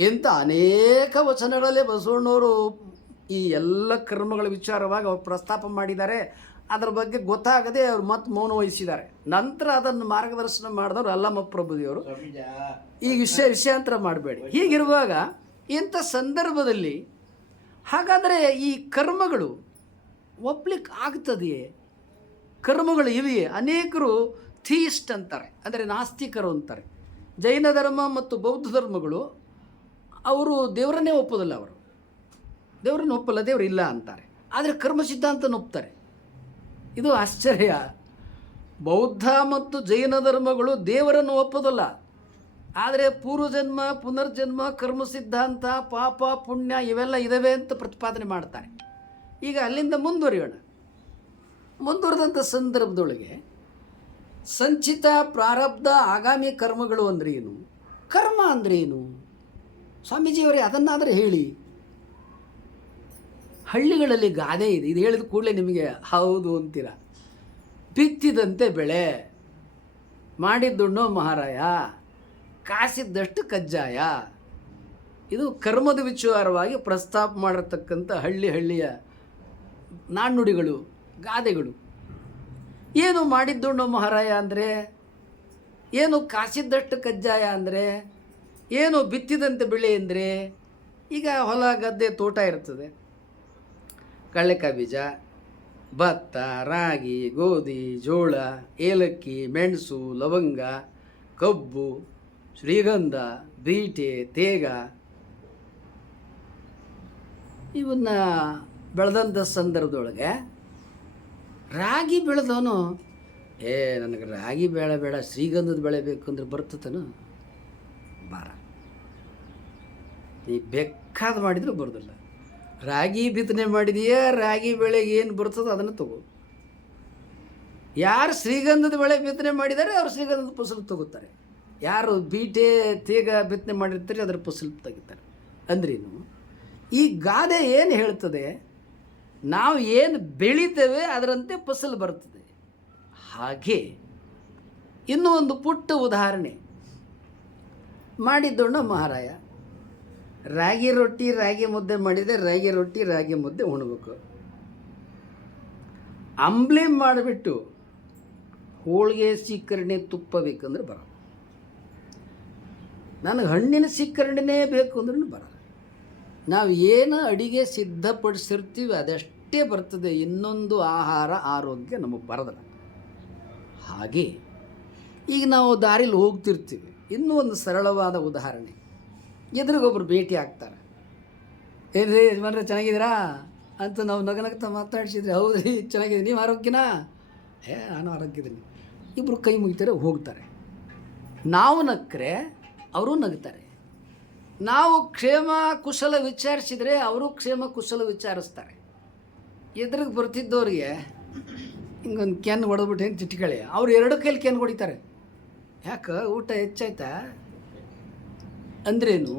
ಇಂಥ ಅನೇಕ ವಚನಗಳಲ್ಲೇ ಬಸವಣ್ಣವರು ಈ ಎಲ್ಲ ಕರ್ಮಗಳ ವಿಚಾರವಾಗಿ ಅವ್ರು ಪ್ರಸ್ತಾಪ ಮಾಡಿದ್ದಾರೆ. ಅದರ ಬಗ್ಗೆ ಗೊತ್ತಾಗದೆ ಅವ್ರು ಮತ್ತೆ ಮೌನ ವಹಿಸಿದ್ದಾರೆ. ನಂತರ ಅದನ್ನು ಮಾರ್ಗದರ್ಶನ ಮಾಡಿದವರು ಅಲ್ಲಮಪ್ರಭುದೇವರು. ಈ ವಿಷಯಾಂತರ ಮಾಡಬೇಡಿ. ಹೀಗಿರುವಾಗ ಇಂಥ ಸಂದರ್ಭದಲ್ಲಿ ಹಾಗಾದರೆ ಈ ಕರ್ಮಗಳು ಒಪ್ಲಿಕ್ಕೆ ಆಗ್ತದೆಯೇ? ಕರ್ಮಗಳು ಇವೆಯೇ? ಅನೇಕರು ಥೀಯಿಸ್ಟ್ ಅಂತಾರೆ, ಅಂದರೆ ನಾಸ್ತಿಕರು ಅಂತಾರೆ. ಜೈನ ಧರ್ಮ ಮತ್ತು ಬೌದ್ಧ ಧರ್ಮಗಳು ಅವರು ದೇವರನ್ನೇ ಒಪ್ಪೋದಿಲ್ಲ. ಅವರು ದೇವರನ್ನು ಒಪ್ಪಲ್ಲ, ದೇವರು ಇಲ್ಲ ಅಂತಾರೆ. ಆದರೆ ಕರ್ಮ ಸಿದ್ಧಾಂತನ ಒಪ್ತಾರೆ. ಇದು ಆಶ್ಚರ್ಯ. ಬೌದ್ಧ ಮತ್ತು ಜೈನ ಧರ್ಮಗಳು ದೇವರನ್ನು ಒಪ್ಪೋದಲ್ಲ, ಆದರೆ ಪೂರ್ವಜನ್ಮ ಪುನರ್ಜನ್ಮ ಕರ್ಮ ಸಿದ್ಧಾಂತ ಪಾಪ ಪುಣ್ಯ ಇವೆಲ್ಲ ಇದ್ದಾವೆ ಅಂತ ಪ್ರತಿಪಾದನೆ ಮಾಡ್ತಾರೆ. ಈಗ ಅಲ್ಲಿಂದ ಮುಂದುವರಿಯೋಣ. ಮುಂದುವರೆದಂಥ ಸಂದರ್ಭದೊಳಗೆ ಸಂಚಿತ ಪ್ರಾರಬ್ಧ ಆಗಾಮಿ ಕರ್ಮಗಳು ಅಂದರೆ ಏನು, ಕರ್ಮ ಅಂದರೆ ಏನು? ಸ್ವಾಮೀಜಿಯವರೇ ಅದನ್ನಾದರೆ ಹೇಳಿ. ಹಳ್ಳಿಗಳಲ್ಲಿ ಗಾದೆ ಇದೆ, ಇದು ಹೇಳಿದ ಕೂಡಲೇ ನಿಮಗೆ ಹೌದು ಅಂತೀರ. ಬಿತ್ತಿದಂತೆ ಬೆಳೆ, ಮಾಡಿದ್ದುಣ್ಣೋ ಮಹಾರಾಯ, ಕಾಸಿದ್ದಷ್ಟು ಕಜ್ಜಾಯ. ಇದು ಕರ್ಮದ ವಿಚಾರವಾಗಿ ಪ್ರಸ್ತಾಪ ಮಾಡಿರ್ತಕ್ಕಂಥ ಹಳ್ಳಿಯ ನಾಣ್ಣುಡಿಗಳು, ಗಾದೆಗಳು. ಏನು ಮಾಡಿದ್ದುಣ್ಣು ಮಹಾರಾಯ ಅಂದರೆ, ಏನು ಕಾಸಿದ್ದಷ್ಟು ಕಜ್ಜಾಯ ಅಂದರೆ, ಏನು ಬಿತ್ತಿದಂತೆ ಬೆಳೆ ಅಂದರೆ, ಈಗ ಹೊಲ ಗದ್ದೆ ತೋಟ ಇರ್ತದೆ, ಕಡಲೆಕಾಯಿ ಬೀಜ, ಭತ್ತ, ರಾಗಿ, ಗೋಧಿ, ಜೋಳ, ಏಲಕ್ಕಿ, ಮೆಣಸು, ಲವಂಗ, ಕಬ್ಬು, ಶ್ರೀಗಂಧ, ಬೀಟೆ, ತೇಗ ಇವನ್ನ ಬೆಳೆದಂಥ ಸಂದರ್ಭದೊಳಗೆ ರಾಗಿ ಬೆಳೆದವನು ನನಗೆ ರಾಗಿ ಬೇಡ ಬೇಡ ಶ್ರೀಗಂಧದ ಬೆಳೆ ಬೇಕು ಅಂದ್ರೆ ಬರ್ತತನು ಬಾರ, ನೀ ಬೇಕಾದ ಮಾಡಿದರೂ ಬರೋದಿಲ್ಲ. ರಾಗಿ ಬಿತ್ತನೆ ಮಾಡಿದೆಯಾ, ರಾಗಿ ಬೆಳೆಗೆ ಏನು ಬರ್ತದೋ ಅದನ್ನು ತಗೋ. ಯಾರು ಶ್ರೀಗಂಧದ ಬೆಳೆ ಬಿತ್ತನೆ ಮಾಡಿದ್ದಾರೆ ಅವ್ರು ಶ್ರೀಗಂಧದ ಫಸಲು ತಗೋತಾರೆ. ಯಾರು ಬೀಟೆ ತೇಗ ಬಿತ್ತನೆ ಮಾಡಿರ್ತಾರೆ ಅದರ ಫಸಲು ತೆಗಿತಾರೆ. ಅಂದ್ರೇನು, ಈ ಗಾದೆ ಏನು ಹೇಳ್ತದೆ, ನಾವು ಏನು ಬೆಳಿತೇವೆ ಅದರಂತೆ ಫಸಲು ಬರ್ತದೆ. ಹಾಗೆ ಇನ್ನೂ ಒಂದು ಪುಟ್ಟ ಉದಾಹರಣೆ ಮಾಡಿದ್ದೋಣ ಮಹಾರಾಯ. ರಾಗಿ ರೊಟ್ಟಿ ರಾಗಿ ಮುದ್ದೆ ಮಾಡಿದರೆ ರಾಗಿ ರೊಟ್ಟಿ ರಾಗಿ ಮುದ್ದೆ ಉಣ್ಬೇಕು. ಅಂಬ್ಲಿ ಮಾಡಿಬಿಟ್ಟು ಹೋಳಿಗೆ ಸೀಕರಣೆ ತುಪ್ಪ ಬೇಕಂದ್ರೆ ಬರೋಲ್ಲ. ನನಗೆ ಹಣ್ಣಿನ ಸೀಕರಣೆನೇ ಬೇಕು ಅಂದ್ರೂ ಬರೋಲ್ಲ. ನಾವು ಏನು ಅಡಿಗೆ ಸಿದ್ಧಪಡಿಸಿರ್ತೀವಿ ಅದಷ್ಟೇ ಬರ್ತದೆ, ಇನ್ನೊಂದು ಆಹಾರ ಆರೋಗ್ಯ ನಮಗೆ ಬರೋದಿಲ್ಲ. ಹಾಗೆ ಈಗ ನಾವು ದಾರಿಲಿ ಹೋಗ್ತಿರ್ತೀವಿ. ಇನ್ನೂ ಒಂದು ಸರಳವಾದ ಉದಾಹರಣೆ, ಎದುರಿಗೊಬ್ಬರು ಭೇಟಿ ಆಗ್ತಾರೆ. ಏನ್ರಿ ಯಜಮಾನ್ರೆ ಚೆನ್ನಾಗಿದ್ದೀರಾ ಅಂತ ನಾವು ನಗನಗ್ತಾ ಮಾತಾಡ್ಸಿದ್ರೆ, ಹೌದು ರೀ ಚೆನ್ನಾಗಿದೆ, ನೀವು ಆರೋಗ್ಯನಾ? ನಾನು ಆರೋಗ್ಯದ್ದೀನಿ. ಇಬ್ಬರು ಕೈ ಮುಗಿತಾರೆ, ಹೋಗ್ತಾರೆ. ನಾವು ನಕ್ಕರೆ ಅವರು ನಗ್ತಾರೆ. ನಾವು ಕ್ಷೇಮ ಕುಶಲ ವಿಚಾರಿಸಿದರೆ ಅವರು ಕ್ಷೇಮ ಕುಶಲ ವಿಚಾರಿಸ್ತಾರೆ. ಎದುರಿಗೆ ಬರ್ತಿದ್ದವ್ರಿಗೆ ಹಿಂಗೊಂದು ಕೆನ್ ಹೊಡೆದ್ಬಿಟ್ಟು ಹೆಂಗೆ ಚಿಟ್ಕಳಿ, ಅವ್ರು ಎರಡು ಕೈಲಿ ಕೆನ್ ಹೊಡಿತಾರೆ. ಯಾಕೆ ಊಟ ಹೆಚ್ಚಾಯ್ತಾ? ಅಂದ್ರೇನು,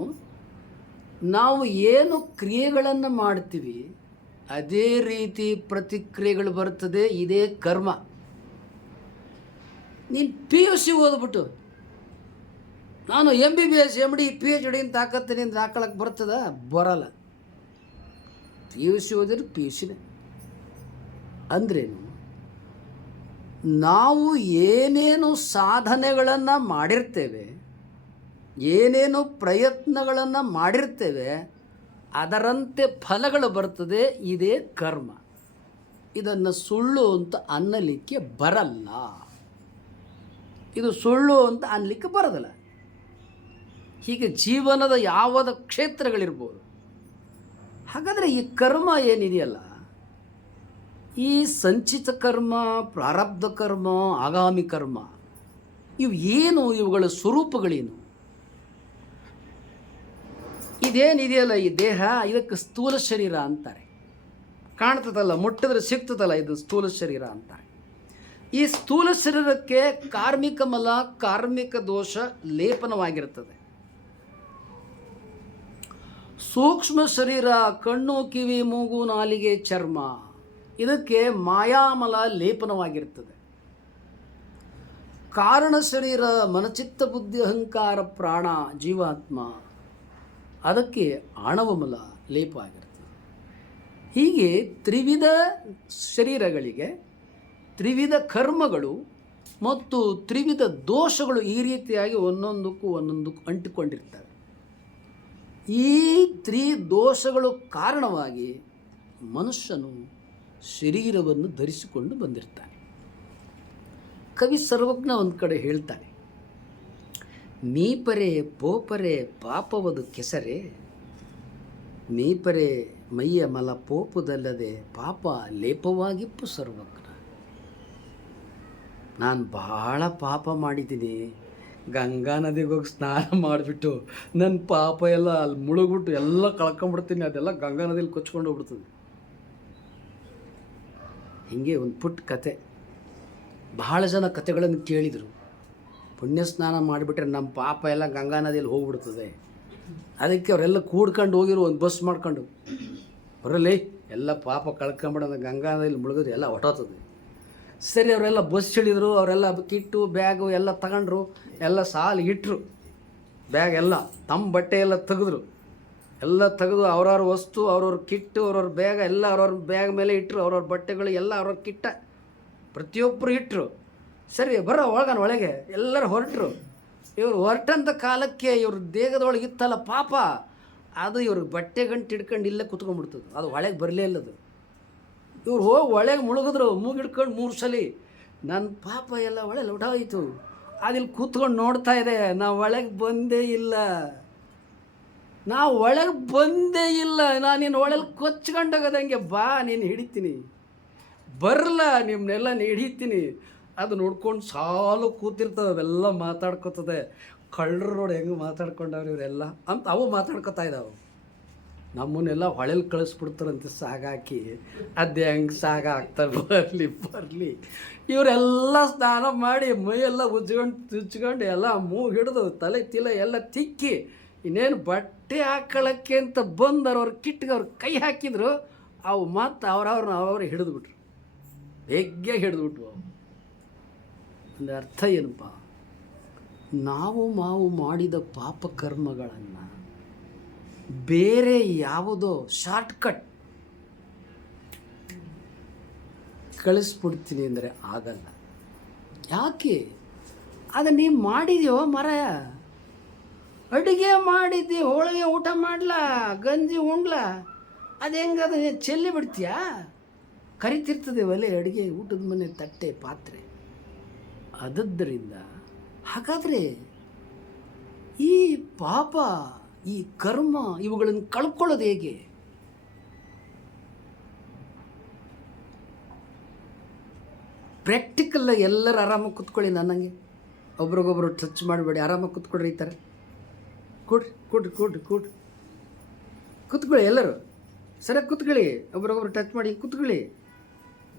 ನಾವು ಏನು ಕ್ರಿಯೆಗಳನ್ನು ಮಾಡ್ತೀವಿ ಅದೇ ರೀತಿ ಪ್ರತಿಕ್ರಿಯೆಗಳು ಬರ್ತದೆ. ಇದೇ ಕರ್ಮ. ನೀನು PUC ಓದ್ಬಿಟ್ಟು ನಾನು MBBS MD PhD ಅಂತ ಹಾಕತ್ತೀನಿ ಅಂತ ಹಾಕೊಳಕ್ಕೆ ಬರ್ತದ? ಬರಲ್ಲ. PUC ಓದಿದ್ರೆ PUCನೇ. ಅಂದ್ರೇನು, ನಾವು ಏನೇನು ಸಾಧನೆಗಳನ್ನು ಮಾಡಿರ್ತೇವೆ, ಏನೇನು ಪ್ರಯತ್ನಗಳನ್ನು ಮಾಡಿರ್ತೇವೆ ಅದರಂತೆ ಫಲಗಳು ಬರ್ತದೆ. ಇದೇ ಕರ್ಮ. ಇದನ್ನು ಸುಳ್ಳು ಅಂತ ಅನ್ನಲಿಕ್ಕೆ ಬರಲ್ಲ. ಇದು ಸುಳ್ಳು ಅಂತ ಅನ್ನಲಿಕ್ಕೆ ಬರೋದಿಲ್ಲ. ಹೀಗೆ ಜೀವನದ ಯಾವದ ಕ್ಷೇತ್ರಗಳಿರ್ಬೋದು. ಹಾಗಾದರೆ ಈ ಕರ್ಮ ಏನಿದೆಯಲ್ಲ, ಈ ಸಂಚಿತ ಕರ್ಮ, ಪ್ರಾರಬ್ಧ ಕರ್ಮ, ಆಗಾಮಿ ಕರ್ಮ, ಇವು ಏನು, ಇವುಗಳ ಸ್ವರೂಪಗಳೇನು? ಇದೇನಿದೆಯಲ್ಲ ಈ ದೇಹ, ಇದಕ್ಕೆ ಸ್ಥೂಲ ಶರೀರ ಅಂತಾರೆ. ಕಾಣ್ತದಲ್ಲ, ಮುಟ್ಟಿದ್ರೆ ಸಿಗ್ತದಲ್ಲ, ಇದು ಸ್ಥೂಲ ಶರೀರ ಅಂತಾರೆ. ಈ ಸ್ಥೂಲ ಶರೀರಕ್ಕೆ ಕಾರ್ಮಿಕ ಮಲ, ಕಾರ್ಮಿಕ ದೋಷ ಲೇಪನವಾಗಿರ್ತದೆ. ಸೂಕ್ಷ್ಮ ಶರೀರ, ಕಣ್ಣು, ಕಿವಿ, ಮೂಗು, ನಾಲಿಗೆ, ಚರ್ಮ, ಇದಕ್ಕೆ ಮಾಯಾಮಲ ಲೇಪನವಾಗಿರ್ತದೆ. ಕಾರಣ ಶರೀರ, ಮನಚಿತ್ತ ಬುದ್ಧಿ ಅಹಂಕಾರ ಪ್ರಾಣ ಜೀವಾತ್ಮ, ಅದಕ್ಕೆ ಆಣವಮಲ ಲೇಪ ಆಗಿರ್ತದೆ. ಹೀಗೆ ತ್ರಿವಿಧ ಶರೀರಗಳಿಗೆ ತ್ರಿವಿಧ ಕರ್ಮಗಳು ಮತ್ತು ತ್ರಿವಿಧ ದೋಷಗಳು ಈ ರೀತಿಯಾಗಿ ಒಂದೊಂದಕ್ಕೂ ಅಂಟಿಕೊಂಡಿರ್ತವೆ. ಈ ದೋಷಗಳು ಕಾರಣವಾಗಿ ಮನುಷ್ಯನು ಶರೀರವನ್ನು ಧರಿಸಿಕೊಂಡು ಬಂದಿರ್ತಾನೆ. ಕವಿ ಸರ್ವಜ್ಞ ಒಂದು ಕಡೆ ಹೇಳ್ತಾನೆ, ಮೀಪರೆ ಪೋಪರೆ ಪಾಪವದು ಕೆಸರೆ, ಮೀಪರೆ ಮೈಯ ಮಲ ಪೋಪುದಲ್ಲದೆ ಪಾಪ ಲೇಪವಾಗಿಪ್ಪು ಸರ್ವಜ್ಞ. ನಾನು ಭಾಳ ಪಾಪ ಮಾಡಿದ್ದೀನಿ, ಗಂಗಾ ನದಿಗೆ ಹೋಗಿ ಸ್ನಾನ ಮಾಡಿಬಿಟ್ಟು ನನ್ನ ಪಾಪ ಎಲ್ಲ ಅಲ್ಲಿ ಮುಳುಗ್ಬಿಟ್ಟು ಎಲ್ಲ ಕಳ್ಕೊಂಬಿಡ್ತೀನಿ, ಅದೆಲ್ಲ ಗಂಗಾ ನದಿಯಲ್ಲಿ ಕೊಚ್ಕೊಂಡು ಹೋಗ್ಬಿಡ್ತದೆ. ಹೀಗೆ ಒಂದು ಪುಟ್ಟ ಕತೆ. ಬಹಳ ಜನ ಕತೆಗಳನ್ನು ಕೇಳಿದರು. ಪುಣ್ಯ ಸ್ನಾನ ಮಾಡಿಬಿಟ್ರೆ ನಮ್ಮ ಪಾಪ ಎಲ್ಲ ಗಂಗಾ ನದಿಯಲ್ಲಿ ಹೋಗ್ಬಿಡ್ತದೆ, ಅದಕ್ಕೆ ಅವರೆಲ್ಲ ಕೂಡ್ಕೊಂಡು ಹೋಗಿರೋ ಒಂದು ಬಸ್ ಮಾಡ್ಕೊಂಡು ಬರಲಿ ಎಲ್ಲ ಪಾಪ ಕಳ್ಕೊಂಬಿಡೋದು, ಗಂಗಾ ನದಿಯಲ್ಲಿ ಮುಳುಗಿದ್ರೆ ಎಲ್ಲ ಹೊಟ್ಟೋಗ್ತದೆ. ಸರಿ, ಅವರೆಲ್ಲ ಬಸ್ ಇಳಿದ್ರು, ಅವರೆಲ್ಲ ಕಿಟ್ಟು ಬ್ಯಾಗು ಎಲ್ಲ ತಗೊಂಡ್ರು, ಎಲ್ಲ ಸಾಲು ಇಟ್ಟರು. ಬ್ಯಾಗ್ ಎಲ್ಲ ತಮ್ಮ ಬಟ್ಟೆ ಎಲ್ಲ ತೆಗೆದ್ರು, ಎಲ್ಲ ತೆಗೆದು ಅವ್ರವ್ರ ವಸ್ತು, ಅವ್ರವ್ರ ಕಿಟ್ಟು, ಅವ್ರವ್ರ ಬ್ಯಾಗ್ ಎಲ್ಲ ಅವ್ರವ್ರ ಬ್ಯಾಗ್ ಮೇಲೆ ಇಟ್ಟರು. ಅವ್ರವ್ರ ಬಟ್ಟೆಗಳು ಎಲ್ಲ ಅವ್ರವ್ರ ಕಿಟ್ಟ ಪ್ರತಿಯೊಬ್ಬರು ಇಟ್ಟರು. ಸರಿ ಬರೋ ಒಳಗೆ ಎಲ್ಲರೂ ಹೊರಟರು. ಇವರು ಹೊರಟಂಥ ಕಾಲಕ್ಕೆ ಇವ್ರ ದೇಹದೊಳಗೆ ಇತ್ತಲ್ಲ ಪಾಪ, ಅದು ಇವ್ರಿಗೆ ಬಟ್ಟೆ ಗಂಟು ಹಿಡ್ಕೊಂಡು ಇಲ್ಲೇ ಕುತ್ಕೊಂಡ್ಬಿಡ್ತದೆ. ಅದು ಒಳಗೆ ಬರಲೇ ಇಲ್ಲದು. ಇವ್ರು ಹೋಗಿ ಒಳಗೆ ಮುಳುಗಿದ್ರು, ಮೂಗಿಡ್ಕೊಂಡು 3 ಸಲ. ನನ್ನ ಪಾಪ ಎಲ್ಲ ಒಳಗೆ ಹೊಡೋಯ್ತು. ಅದಿಲ್ಲಿ ಕೂತ್ಕೊಂಡು ನೋಡ್ತಾ ಇದೆ. ನಾವು ಒಳಗೆ ಬಂದೇ ಇಲ್ಲ, ನಾನು ನಿನ್ನ ಒಳಗೆ ಕೊಚ್ಕೊಂಡೋಗೋದಂಗೆ. ಬಾ, ನೀನು ಹಿಡಿತೀನಿ, ಬರಲ್ಲ, ನಿಮ್ಮನ್ನೆಲ್ಲ ಹಿಡಿತೀನಿ. ಅದು ನೋಡ್ಕೊಂಡು ಸಾಲು ಕೂತಿರ್ತವೆ, ಅವೆಲ್ಲ ಮಾತಾಡ್ಕೊತದೆ. ಕಳ್ಳರು ನೋಡಿ ಹೆಂಗೆ ಮಾತಾಡ್ಕೊಂಡವ್ರು ಇವರೆಲ್ಲ ಅಂತ ಅವು ಮಾತಾಡ್ಕೊತಾ ಇದ್ದಾವೆ. ನಮ್ಮನ್ನೆಲ್ಲ ಹೊಳೆಲಿ ಕಳಿಸ್ಬಿಡ್ತಾರಂತೆ ಸಾಗಾಕಿ. ಅದೇ ಹೆಂಗೆ ಸಾಗ ಆಗ್ತಾರೆ, ಬರಲಿ ಇವರೆಲ್ಲ ಸ್ನಾನ ಮಾಡಿ ಮೈಯೆಲ್ಲ ಉಜ್ಕೊಂಡು ಎಲ್ಲ ಮೂಗು ಹಿಡಿದು ತಲೆ ಎಲ್ಲ ತಿಕ್ಕಿ ಇನ್ನೇನು ಬಟ್ಟೆ ಹಾಕೊಳ್ಳೋಕ್ಕೆ ಅಂತ ಬಂದರು. ಅವ್ರ ಕಿಟ್ಟಿಗೆ ಅವ್ರ ಕೈ ಹಾಕಿದ್ರು. ಅವು ಮತ್ತು ಅವ್ರು ಹಿಡಿದ್ಬಿಟ್ರು, ಹೇಗೆ ಹಿಡಿದ್ಬಿಟ್ವು. ಅಂದರೆ ಅರ್ಥ ಏನಪ್ಪ, ನಾವು ಮಾಡಿದ ಪಾಪಕರ್ಮಗಳನ್ನು ಬೇರೆ ಯಾವುದೋ ಶಾರ್ಟ್ಕಟ್ ಕಳಿಸ್ಬಿಡ್ತೀನಿ ಅಂದರೆ ಆಗಲ್ಲ. ಯಾಕೆ? ಆಗ ನೀವು ಮಾಡಿದ್ಯೋ ಮರಾಯ, ಅಡುಗೆ ಮಾಡಿದ್ದಿ, ಹೋಳಿಗೆ ಊಟ ಮಾಡ್ಲಾ, ಗಂಜಿ ಉಣ್ಲಾ, ಅದು ಹೆಂಗೆ ಅದು ಚೆಲ್ಲಿ ಬಿಡ್ತೀಯಾ? ಕರಿತಿರ್ತದೆ ಒಲೆ, ಅಡುಗೆ, ಊಟದ ಮನೆ, ತಟ್ಟೆ, ಪಾತ್ರೆ. ಅದದ್ದರಿಂದ ಹಾಗಾದರೆ ಈ ಪಾಪ, ಈ ಕರ್ಮ, ಇವುಗಳನ್ನು ಕಳ್ಕೊಳ್ಳೋದು ಹೇಗೆ? ಪ್ರಾಕ್ಟಿಕಲ್ಲ. ಎಲ್ಲರೂ ಆರಾಮಾಗಿ ಕೂತ್ಕೊಳ್ಳಿ, ನನ್ನಂಗೆ ಒಬ್ರಿಗೊಬ್ರು ಟಚ್ ಮಾಡಬೇಡಿ, ಆರಾಮಾಗಿ ಕೂತ್ಕೊಳ್ರಿ. ಈ ಥರ ಕೂತ್ಕೊಳ್ಳಿ, ಎಲ್ಲರೂ ಸರಿಯಾಗಿ ಕೂತ್ಕೊಳ್ಳಿ, ಒಬ್ರಿಗೊಬ್ರು ಟಚ್ ಮಾಡಿ ಕೂತ್ಕೊಳ್ಳಿ.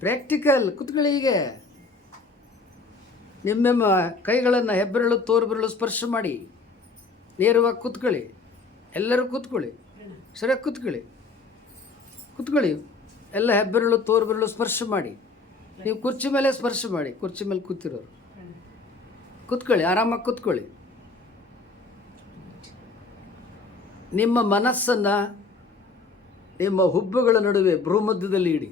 ಪ್ರಾಕ್ಟಿಕಲ್ ಕೂತ್ಕೊಳ್ಳಿ. ಹೀಗೆ ನಿಮ್ಮ ಕೈಗಳನ್ನು ಹೆಬ್ಬೆರಳು, ತೋರುಬೆರಳು ಸ್ಪರ್ಶ ಮಾಡಿ ನೇರವಾಗಿ ಕೂತ್ಕೊಳ್ಳಿ. ಎಲ್ಲರೂ ಕೂತ್ಕೊಳ್ಳಿ, ಸರಿಯಾಗಿ ಕೂತ್ಕೊಳ್ಳಿ. ಎಲ್ಲ ಹೆಬ್ಬೆರಳು, ತೋರುಬೆರಳು ಸ್ಪರ್ಶ ಮಾಡಿ. ನೀವು ಕುರ್ಚಿ ಮೇಲೆ ಸ್ಪರ್ಶ ಮಾಡಿ, ಕುರ್ಚಿ ಮೇಲೆ ಕೂತಿರೋರು ಕೂತ್ಕೊಳ್ಳಿ, ಆರಾಮಾಗಿ ಕೂತ್ಕೊಳ್ಳಿ. ನಿಮ್ಮ ಮನಸ್ಸನ್ನು ನಿಮ್ಮ ಹುಬ್ಬುಗಳ ನಡುವೆ ಭ್ರೂಮಧ್ಯದಲ್ಲಿ ಇಡಿ.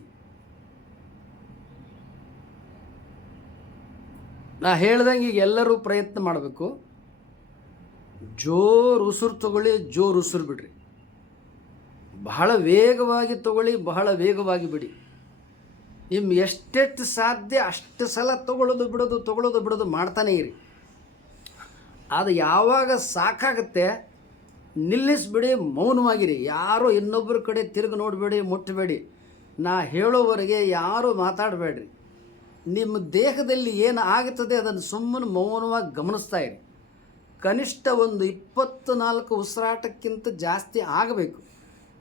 ನಾ ಹೇಳ್ದಂಗೆ ಈಗ ಎಲ್ಲರೂ ಪ್ರಯತ್ನ ಮಾಡಬೇಕು. ಜೋರು ಉಸಿರು ತಗೊಳ್ಳಿ, ಜೋರು ಉಸಿರು ಬಿಡ್ರಿ. ಬಹಳ ವೇಗವಾಗಿ ತಗೊಳ್ಳಿ, ಬಹಳ ವೇಗವಾಗಿ ಬಿಡಿ. ನಿಮ್ಮ ಎಷ್ಟೆಷ್ಟು ಸಾಧ್ಯ ಅಷ್ಟು ಸಲ ತಗೊಳ್ಳೋದು ಬಿಡೋದು ಮಾಡ್ತಾನೆ ಇರಿ. ಅದು ಯಾವಾಗ ಸಾಕಾಗುತ್ತೆ ನಿಲ್ಲಿಸ್ಬಿಡಿ, ಮೌನವಾಗಿರಿ. ಯಾರೂ ಇನ್ನೊಬ್ಬರ ಕಡೆ ತಿರುಗಿ ನೋಡಬೇಡಿ, ಮುಟ್ಟಬೇಡಿ. ನಾ ಹೇಳೋವರೆಗೆ ಯಾರೂ ಮಾತಾಡಬೇಡ್ರಿ. ನಿಮ್ಮ ದೇಹದಲ್ಲಿ ಏನು ಆಗುತ್ತದೆ ಅದನ್ನು ಸುಮ್ಮನೆ ಮೌನವಾಗಿ ಗಮನಿಸ್ತಾ ಇರಿ. ಕನಿಷ್ಠ ಒಂದು 24 ಉಸಿರಾಟಕ್ಕಿಂತ ಜಾಸ್ತಿ ಆಗಬೇಕು.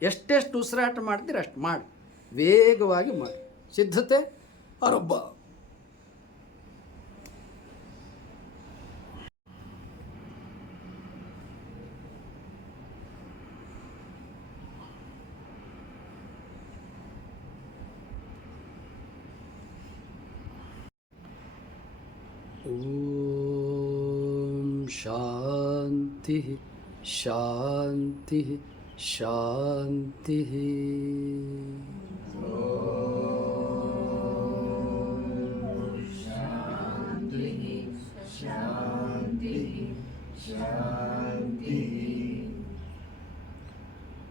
ಎಷ್ಟೆಷ್ಟು ಉಸಿರಾಟ ಮಾಡ್ತೀರಿ ಅಷ್ಟು ಮಾಡಿ, ವೇಗವಾಗಿ ಮಾಡಿ. ಸಿದ್ಧತೆ ಆರಂಭ. ಓಂ ಶಾಂತಿ ಶಾಂತಿ ಶಾಂತಿ.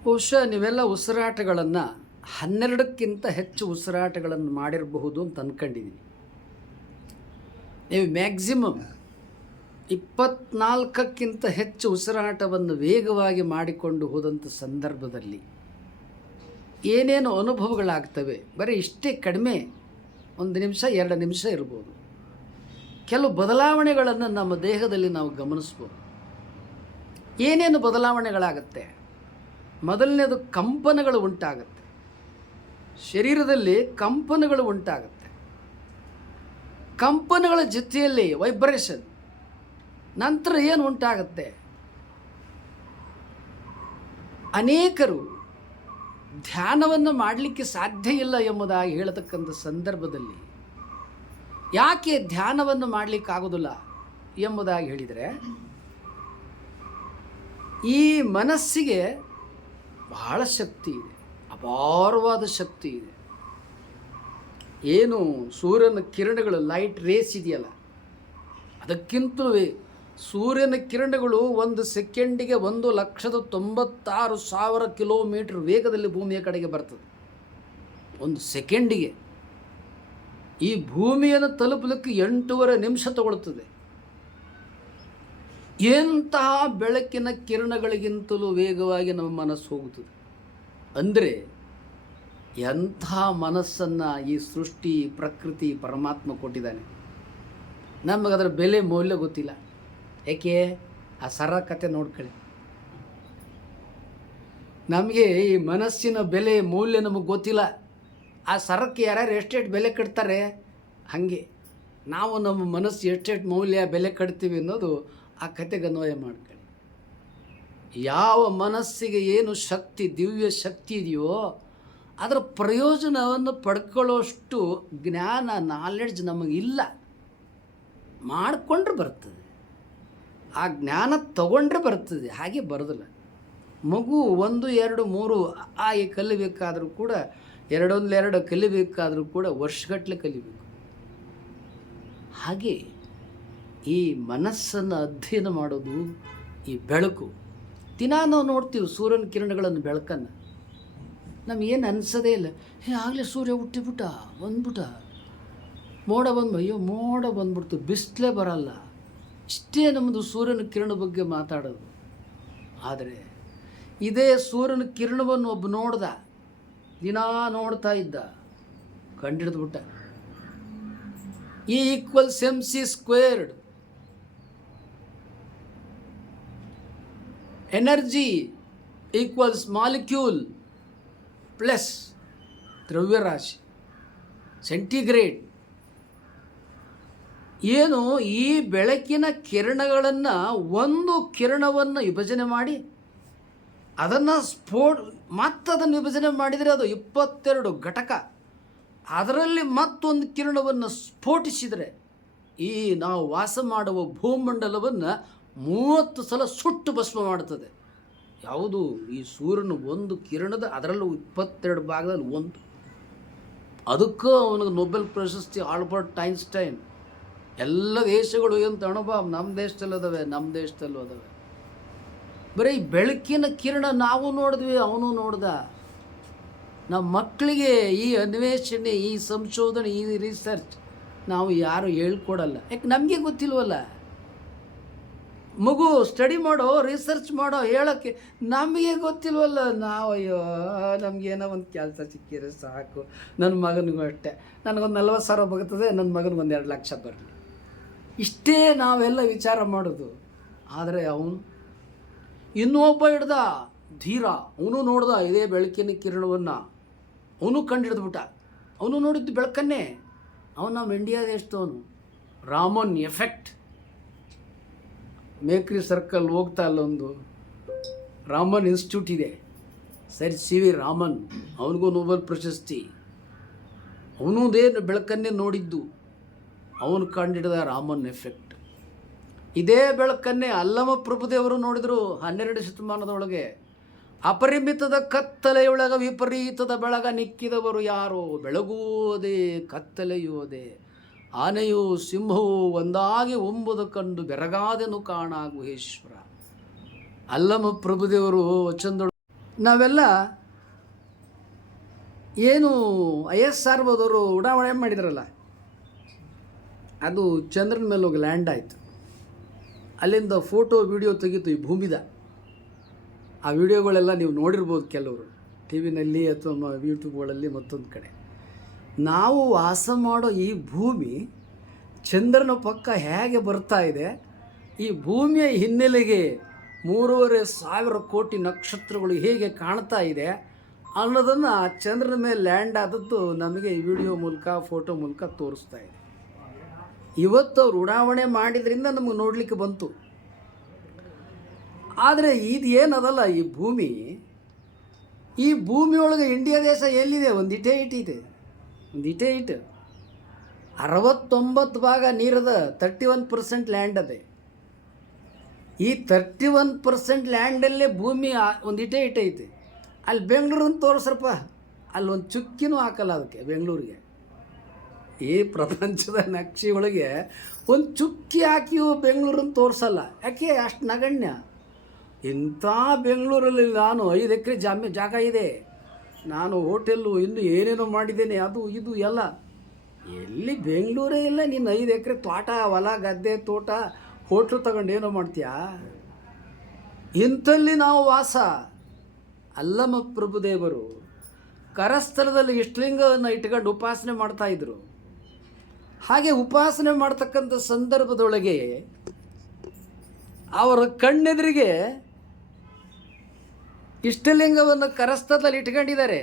ಬಹುಶಃ ನೀವೆಲ್ಲ ಉಸಿರಾಟಗಳನ್ನು 12ಕ್ಕಿಂತ ಹೆಚ್ಚು ಉಸಿರಾಟಗಳನ್ನು ಮಾಡಿರಬಹುದು ಅಂತ ಅಂದ್ಕೊಂಡಿದ್ದೀನಿ. ನೀವು ಮ್ಯಾಕ್ಸಿಮಮ್ 24ಕ್ಕಿಂತ ಹೆಚ್ಚು ಉಸಿರಾಟವನ್ನು ವೇಗವಾಗಿ ಮಾಡಿಕೊಂಡು ಹೋದಂಥ ಸಂದರ್ಭದಲ್ಲಿ ಏನೇನು ಅನುಭವಗಳಾಗ್ತವೆ. ಬರೀ ಇಷ್ಟೇ ಕಡಿಮೆ, 1 ನಿಮಿಷ 2 ನಿಮಿಷ ಇರ್ಬೋದು. ಕೆಲವು ಬದಲಾವಣೆಗಳನ್ನು ನಮ್ಮ ದೇಹದಲ್ಲಿ ನಾವು ಗಮನಿಸ್ಬೋದು. ಏನೇನು ಬದಲಾವಣೆಗಳಾಗುತ್ತೆ? ಮೊದಲನೇದು ಕಂಪನಗಳು ಉಂಟಾಗುತ್ತೆ. ಶರೀರದಲ್ಲಿ ಕಂಪನಗಳು ಉಂಟಾಗುತ್ತೆ. ಕಂಪನಗಳ ಜೊತೆಯಲ್ಲಿ ವೈಬ್ರೇಷನ್. ನಂತರ ಏನು ಉಂಟಾಗುತ್ತೆ? ಅನೇಕರು ಧ್ಯಾನವನ್ನು ಮಾಡಲಿಕ್ಕೆ ಸಾಧ್ಯ ಇಲ್ಲ ಎಂಬುದಾಗಿ ಹೇಳತಕ್ಕಂಥ ಸಂದರ್ಭದಲ್ಲಿ ಯಾಕೆ ಧ್ಯಾನವನ್ನು ಮಾಡಲಿಕ್ಕಾಗೋದಿಲ್ಲ ಎಂಬುದಾಗಿ ಹೇಳಿದರೆ, ಈ ಮನಸ್ಸಿಗೆ ಬಹಳ ಶಕ್ತಿ ಇದೆ, ಅಪಾರವಾದ ಶಕ್ತಿ ಇದೆ. ಏನು ಸೂರ್ಯನ ಕಿರಣಗಳು ಲೈಟ್ ರೇಸ್ ಇದೆಯಲ್ಲ, ಅದಕ್ಕಿಂತಲೂ ಸೂರ್ಯನ ಕಿರಣಗಳು 1 ಸೆಕೆಂಡಿಗೆ 1,96,000 ಕಿಲೋಮೀಟರ್ ವೇಗದಲ್ಲಿ ಭೂಮಿಯ ಕಡೆಗೆ ಬರ್ತದೆ. 1 ಸೆಕೆಂಡಿಗೆ ಈ ಭೂಮಿಯನ್ನು ತಲುಪಲಿಕ್ಕೆ 8.5 ನಿಮಿಷ ತಗೊಳ್ತದೆ. ಎಂತಹ ಬೆಳಕಿನ ಕಿರಣಗಳಿಗಿಂತಲೂ ವೇಗವಾಗಿ ನಮ್ಮ ಮನಸ್ಸು ಹೋಗುತ್ತದೆ. ಅಂದರೆ ಎಂಥ ಮನಸ್ಸನ್ನು ಈ ಸೃಷ್ಟಿ, ಪ್ರಕೃತಿ, ಪರಮಾತ್ಮ ಕೊಟ್ಟಿದ್ದಾನೆ. ನಮಗದರ ಬೆಲೆ ಮೌಲ್ಯ ಗೊತ್ತಿಲ್ಲ. ಏಕೆ? ಆ ಸರ ಕತೆ ನೋಡ್ಕೊಳ್ಳಿ. ನಮಗೆ ಈ ಮನಸ್ಸಿನ ಬೆಲೆ ಮೌಲ್ಯ ನಮಗೆ ಗೊತ್ತಿಲ್ಲ. ಆ ಸರಕ್ಕೆ ಯಾರ್ಯಾರು ಎಷ್ಟೆಷ್ಟು ಬೆಲೆ ಕಟ್ತಾರೆ, ಹಾಗೆ ನಾವು ನಮ್ಮ ಮನಸ್ಸು ಎಷ್ಟೆಷ್ಟು ಮೌಲ್ಯ ಬೆಲೆ ಕಟ್ತೀವಿ ಅನ್ನೋದು ಆ ಕತೆಗೆ ಅನ್ವಯ ಮಾಡ್ಕೊಳ್ಳಿ. ಯಾವ ಮನಸ್ಸಿಗೆ ಏನು ಶಕ್ತಿ, ದಿವ್ಯ ಶಕ್ತಿ ಇದೆಯೋ ಅದರ ಪ್ರಯೋಜನವನ್ನು ಪಡ್ಕೊಳ್ಳೋಷ್ಟು ಜ್ಞಾನ, ನಾಲೆಡ್ಜ್ ನಮಗಿಲ್ಲ. ಮಾಡಿಕೊಂಡ್ರೆ ಬರ್ತದೆ, ಆ ಜ್ಞಾನ ತಗೊಂಡ್ರೆ ಬರ್ತದೆ, ಹಾಗೆ ಬರೋದಿಲ್ಲ. ಮಗು 1, 2, 3 ಕಲಿಬೇಕಾದರೂ ಕೂಡ 2 ಕಲಿಬೇಕಾದರೂ ಕೂಡ ವರ್ಷಗಟ್ಟಲೆ ಕಲಿಬೇಕು. ಹಾಗೆ ಈ ಮನಸ್ಸನ್ನು ಅಧ್ಯಯನ ಮಾಡೋದು ಈ ಬೆಳಕು. ದಿನ ನಾವು ನೋಡ್ತೀವಿ ಸೂರ್ಯನ ಕಿರಣಗಳನ್ನು, ಬೆಳಕನ್ನು. ನಮಗೇನು ಅನಿಸೋದೇ ಇಲ್ಲ. ಆಗಲೇ ಸೂರ್ಯ ಹುಟ್ಟಿಬಿಟ್ಟ, ಬಂದ್ಬಿಟ್ಟ, ಮೋಡ ಅಯ್ಯೋ ಮೋಡ ಬಂದ್ಬಿಡ್ತು, ಬಿಸಿಲೇ ಬರಲ್ಲ. ಇಷ್ಟೇ ನಮ್ಮದು ಸೂರ್ಯನ ಕಿರಣ ಬಗ್ಗೆ ಮಾತಾಡೋದು. ಆದರೆ ಇದೇ ಸೂರ್ಯನ ಕಿರಣವನ್ನು ಒಬ್ಬ ನೋಡ್ದ, ದಿನ ನೋಡ್ತಾ ಇದ್ದ, ಕಂಡಿಡಿದ್ಬಿಟ್ಟ. E = mc². Energy equals molecule plus ದ್ರವ್ಯರಾಶಿ ಸೆಂಟಿಗ್ರೇಡ್. ಏನು ಈ ಬೆಳಕಿನ ಕಿರಣಗಳನ್ನು, ಒಂದು ಕಿರಣವನ್ನು ವಿಭಜನೆ ಮಾಡಿ ಅದನ್ನು ಮತ್ತದನ್ನು ವಿಭಜನೆ ಮಾಡಿದರೆ ಅದು 22 ಘಟಕ. ಅದರಲ್ಲಿ ಮತ್ತೊಂದು ಕಿರಣವನ್ನು ಸ್ಫೋಟಿಸಿದರೆ ಈ ನಾವು ವಾಸ ಮಾಡುವ ಭೂಮಂಡಲವನ್ನು 30 ಸಲ ಸುಟ್ಟು ಭಸ್ಮ ಮಾಡುತ್ತದೆ. ಯಾವುದು? ಈ ಸೂರ್ಯನ ಒಂದು ಕಿರಣದ, ಅದರಲ್ಲೂ 22 ಭಾಗದಲ್ಲಿ ಒಂದು. ಅದಕ್ಕೂ ಅವನಿಗೆ ನೊಬೆಲ್ ಪ್ರಶಸ್ತಿ ಆಲ್ಬರ್ಟ್ ಐನ್ಸ್ಟೈನ್. ಎಲ್ಲ ದೇಶಗಳು ಏನು ಅನುಭವ ನಮ್ಮ ದೇಶದಲ್ಲೂ ಅದಾವೆ. ಬರೀ ಬೆಳಕಿನ ಕಿರಣ ನಾವು ನೋಡಿದ್ವಿ, ಅವನು ನೋಡ್ದ. ನಮ್ಮ ಮಕ್ಕಳಿಗೆ ಈ ಅನ್ವೇಷಣೆ, ಈ ಸಂಶೋಧನೆ, ಈ ರಿಸರ್ಚ್ ನಾವು ಯಾರು ಹೇಳ್ಕೊಡಲ್ಲ. ಯಾಕೆ? ನಮಗೆ ಗೊತ್ತಿಲ್ವಲ್ಲ. ಮಗು ಸ್ಟಡಿ ಮಾಡೋ, ರಿಸರ್ಚ್ ಮಾಡೋ ಹೇಳೋಕ್ಕೆ ನಮಗೆ ಗೊತ್ತಿಲ್ವಲ್ಲ. ನಾವು ಅಯ್ಯೋ ನಮಗೇನೋ ಒಂದು ಕೆಲಸ ಸಿಕ್ಕಿದ್ರೆ ಸಾಕು. ನನ್ನ ಮಗನಿಗೂ ಅಷ್ಟೇ, ನನಗೊಂದು 40,000 ಬರ್ತದೆ, ನನ್ನ ಮಗನಿಗೊಂದು 2 ಲಕ್ಷ ಬರಲಿ, ಇಷ್ಟೇ ನಾವೆಲ್ಲ ವಿಚಾರ ಮಾಡೋದು. ಆದರೆ ಅವನು ಇನ್ನೊಬ್ಬ ಹಿಡ್ದ ಧೀರ, ಅವನು ನೋಡ್ದ ಇದೇ ಬೆಳಕಿನ ಕಿರಣವನ್ನು, ಅವನು ಕಂಡಿಡಿದ್ಬಿಟ್ಟ. ಅವನು ನೋಡಿದ್ದು ಬೆಳಕನ್ನೇ. ಅವನು ನಮ್ಮ ಇಂಡಿಯಾ ದೇಶದವನು. ರಾಮನ್ ಎಫೆಕ್ಟ್. ಮೇಕ್ರಿ ಸರ್ಕಲ್ ಹೋಗ್ತಾ ಅಲ್ಲೊಂದು ರಾಮನ್ ಇನ್ಸ್ಟಿಟ್ಯೂಟ್ ಇದೆ, ಸರ್ CV ರಾಮನ್. ಅವನಿಗೂ ನೊಬೆಲ್ ಪ್ರಶಸ್ತಿ. ಅವನದೇ ಬೆಳಕನ್ನೇ ನೋಡಿದ್ದು, ಅವನು ಕಂಡಿಡಿದ ರಾಮನ್ ಎಫೆಕ್ಟ್. ಇದೇ ಬೆಳಕನ್ನೇ ಅಲ್ಲಮ ಪ್ರಭುದೇವರು ನೋಡಿದರು 12ನೇ ಶತಮಾನದೊಳಗೆ. ಅಪರಿಮಿತದ ಕತ್ತಲೆಯೊಳಗ ವಿಪರೀತದ ಬೆಳಗ ನಿಕ್ಕಿದವರು ಯಾರೋ, ಬೆಳಗುವುದೇ ಕತ್ತಲೆಯುವುದೇ, ಆನೆಯು ಸಿಂಹವು ಒಂದಾಗಿ ಒಂಬುದು ಕಂಡು ಬೆರಗಾದೆನು ಕಾಣ ಗುಹೇಶ್ವರ. ಅಲ್ಲಮ ಪ್ರಭುದೇವರು ವಚನದೊಳಗೆ. ನಾವೆಲ್ಲ ಏನು ISR ಹೋದವರು ಉಡಾವಣೆ ಮಾಡಿದ್ರಲ್ಲ, ಅದು ಚಂದ್ರನ ಮೇಲೆ ಹೋಗಿ ಲ್ಯಾಂಡ್ ಆಯಿತು. ಅಲ್ಲಿಂದ ಫೋಟೋ ವಿಡಿಯೋ ತೆಗೀತು ಈ ಭೂಮಿದ. ಆ ವಿಡಿಯೋಗಳೆಲ್ಲ ನೀವು ನೋಡಿರ್ಬೋದು, ಕೆಲವರು TV ನಲ್ಲಿ ಅಥವಾ ಯೂಟ್ಯೂಬ್ಗಳಲ್ಲಿ ಮತ್ತೊಂದು ಕಡೆ. ನಾವು ವಾಸ ಮಾಡೋ ಈ ಭೂಮಿ ಚಂದ್ರನ ಪಕ್ಕ ಹೇಗೆ ಬರ್ತಾ ಇದೆ, ಈ ಭೂಮಿಯ ಹಿನ್ನೆಲೆಗೆ 3,500 ಕೋಟಿ ನಕ್ಷತ್ರಗಳು ಹೇಗೆ ಕಾಣ್ತಾ ಇದೆ ಅನ್ನೋದನ್ನು ಚಂದ್ರನ ಮೇಲೆ ಲ್ಯಾಂಡ್ ಆದದ್ದು ನಮಗೆ ಈ ವಿಡಿಯೋ ಮೂಲಕ, ಫೋಟೋ ಮೂಲಕ ತೋರಿಸ್ತಾ ಇದೆ. ಇವತ್ತು ಅವ್ರು ಉಡಾವಣೆ ಮಾಡಿದ್ರಿಂದ ನಮಗೆ ನೋಡಲಿಕ್ಕೆ ಬಂತು. ಆದರೆ ಇದು ಏನದಲ್ಲ, ಈ ಭೂಮಿಯೊಳಗೆ ಇಂಡಿಯಾ ದೇಶ ಎಲ್ಲಿದೆ? ಒಂದಿಟೇ ಇಟ್ಟಿದೆ, ಒಂದಿಟೇ ಇಟ್ಟು 69 ಭಾಗ ನೀರದ 31% ಲ್ಯಾಂಡ್ ಅದೇ. ಈ 31% ಲ್ಯಾಂಡಲ್ಲೇ ಭೂಮಿ ಒಂದಿಟೇ ಇಟ್ಟೈತೆ. ಅಲ್ಲಿ ಬೆಂಗಳೂರನ್ನು ತೋರಿಸ್ರಪ್ಪ, ಅಲ್ಲೊಂದು ಚುಕ್ಕಿನೂ ಹಾಕಲ್ಲ ಅದಕ್ಕೆ ಬೆಂಗಳೂರಿಗೆ. ಈ ಪ್ರಪಂಚದ ನಕ್ಷೆ ಒಳಗೆ ಒಂದು ಚುಕ್ಕಿ ಹಾಕಿಯೂ ಬೆಂಗಳೂರನ್ನು ತೋರಿಸಲ್ಲ. ಯಾಕೆ? ಅಷ್ಟು ನಗಣ್ಯ. ಇಂಥ ಬೆಂಗಳೂರಲ್ಲಿ ನಾನು 5 ಎಕರೆ ಜಾಗ ಇದೆ, ನಾನು ಹೋಟೆಲ್ಲು ಇನ್ನು ಏನೇನೋ ಮಾಡಿದ್ದೇನೆ, ಅದು ಇದು ಎಲ್ಲ. ಎಲ್ಲಿ ಬೆಂಗಳೂರೇ ಇಲ್ಲ, ನೀನು 5 ಎಕರೆ ತೋಟ, ಹೊಲ ಗದ್ದೆ, ತೋಟ, ಹೋಟ್ಲು ತಗೊಂಡು ಏನೋ ಮಾಡ್ತೀಯಾ? ಇಂಥಲ್ಲಿ ನಾವು ವಾಸ. ಅಲ್ಲಮ ಪ್ರಭುದೇವರು ಕರಸ್ಥಲದಲ್ಲಿ ಇಷ್ಟಲಿಂಗವನ್ನು ಇಟ್ಕೊಂಡು ಉಪಾಸನೆ ಮಾಡ್ತಾಯಿದ್ರು. ಹಾಗೆ ಉಪಾಸನೆ ಮಾಡ್ತಕ್ಕಂಥ ಸಂದರ್ಭದೊಳಗೆ ಅವರ ಕಣ್ಣೆದುರಿಗೆ ಇಷ್ಟಲಿಂಗವನ್ನು ಕರಸ್ಥಲದಲ್ಲಿ ಇಟ್ಕೊಂಡಿದ್ದಾರೆ.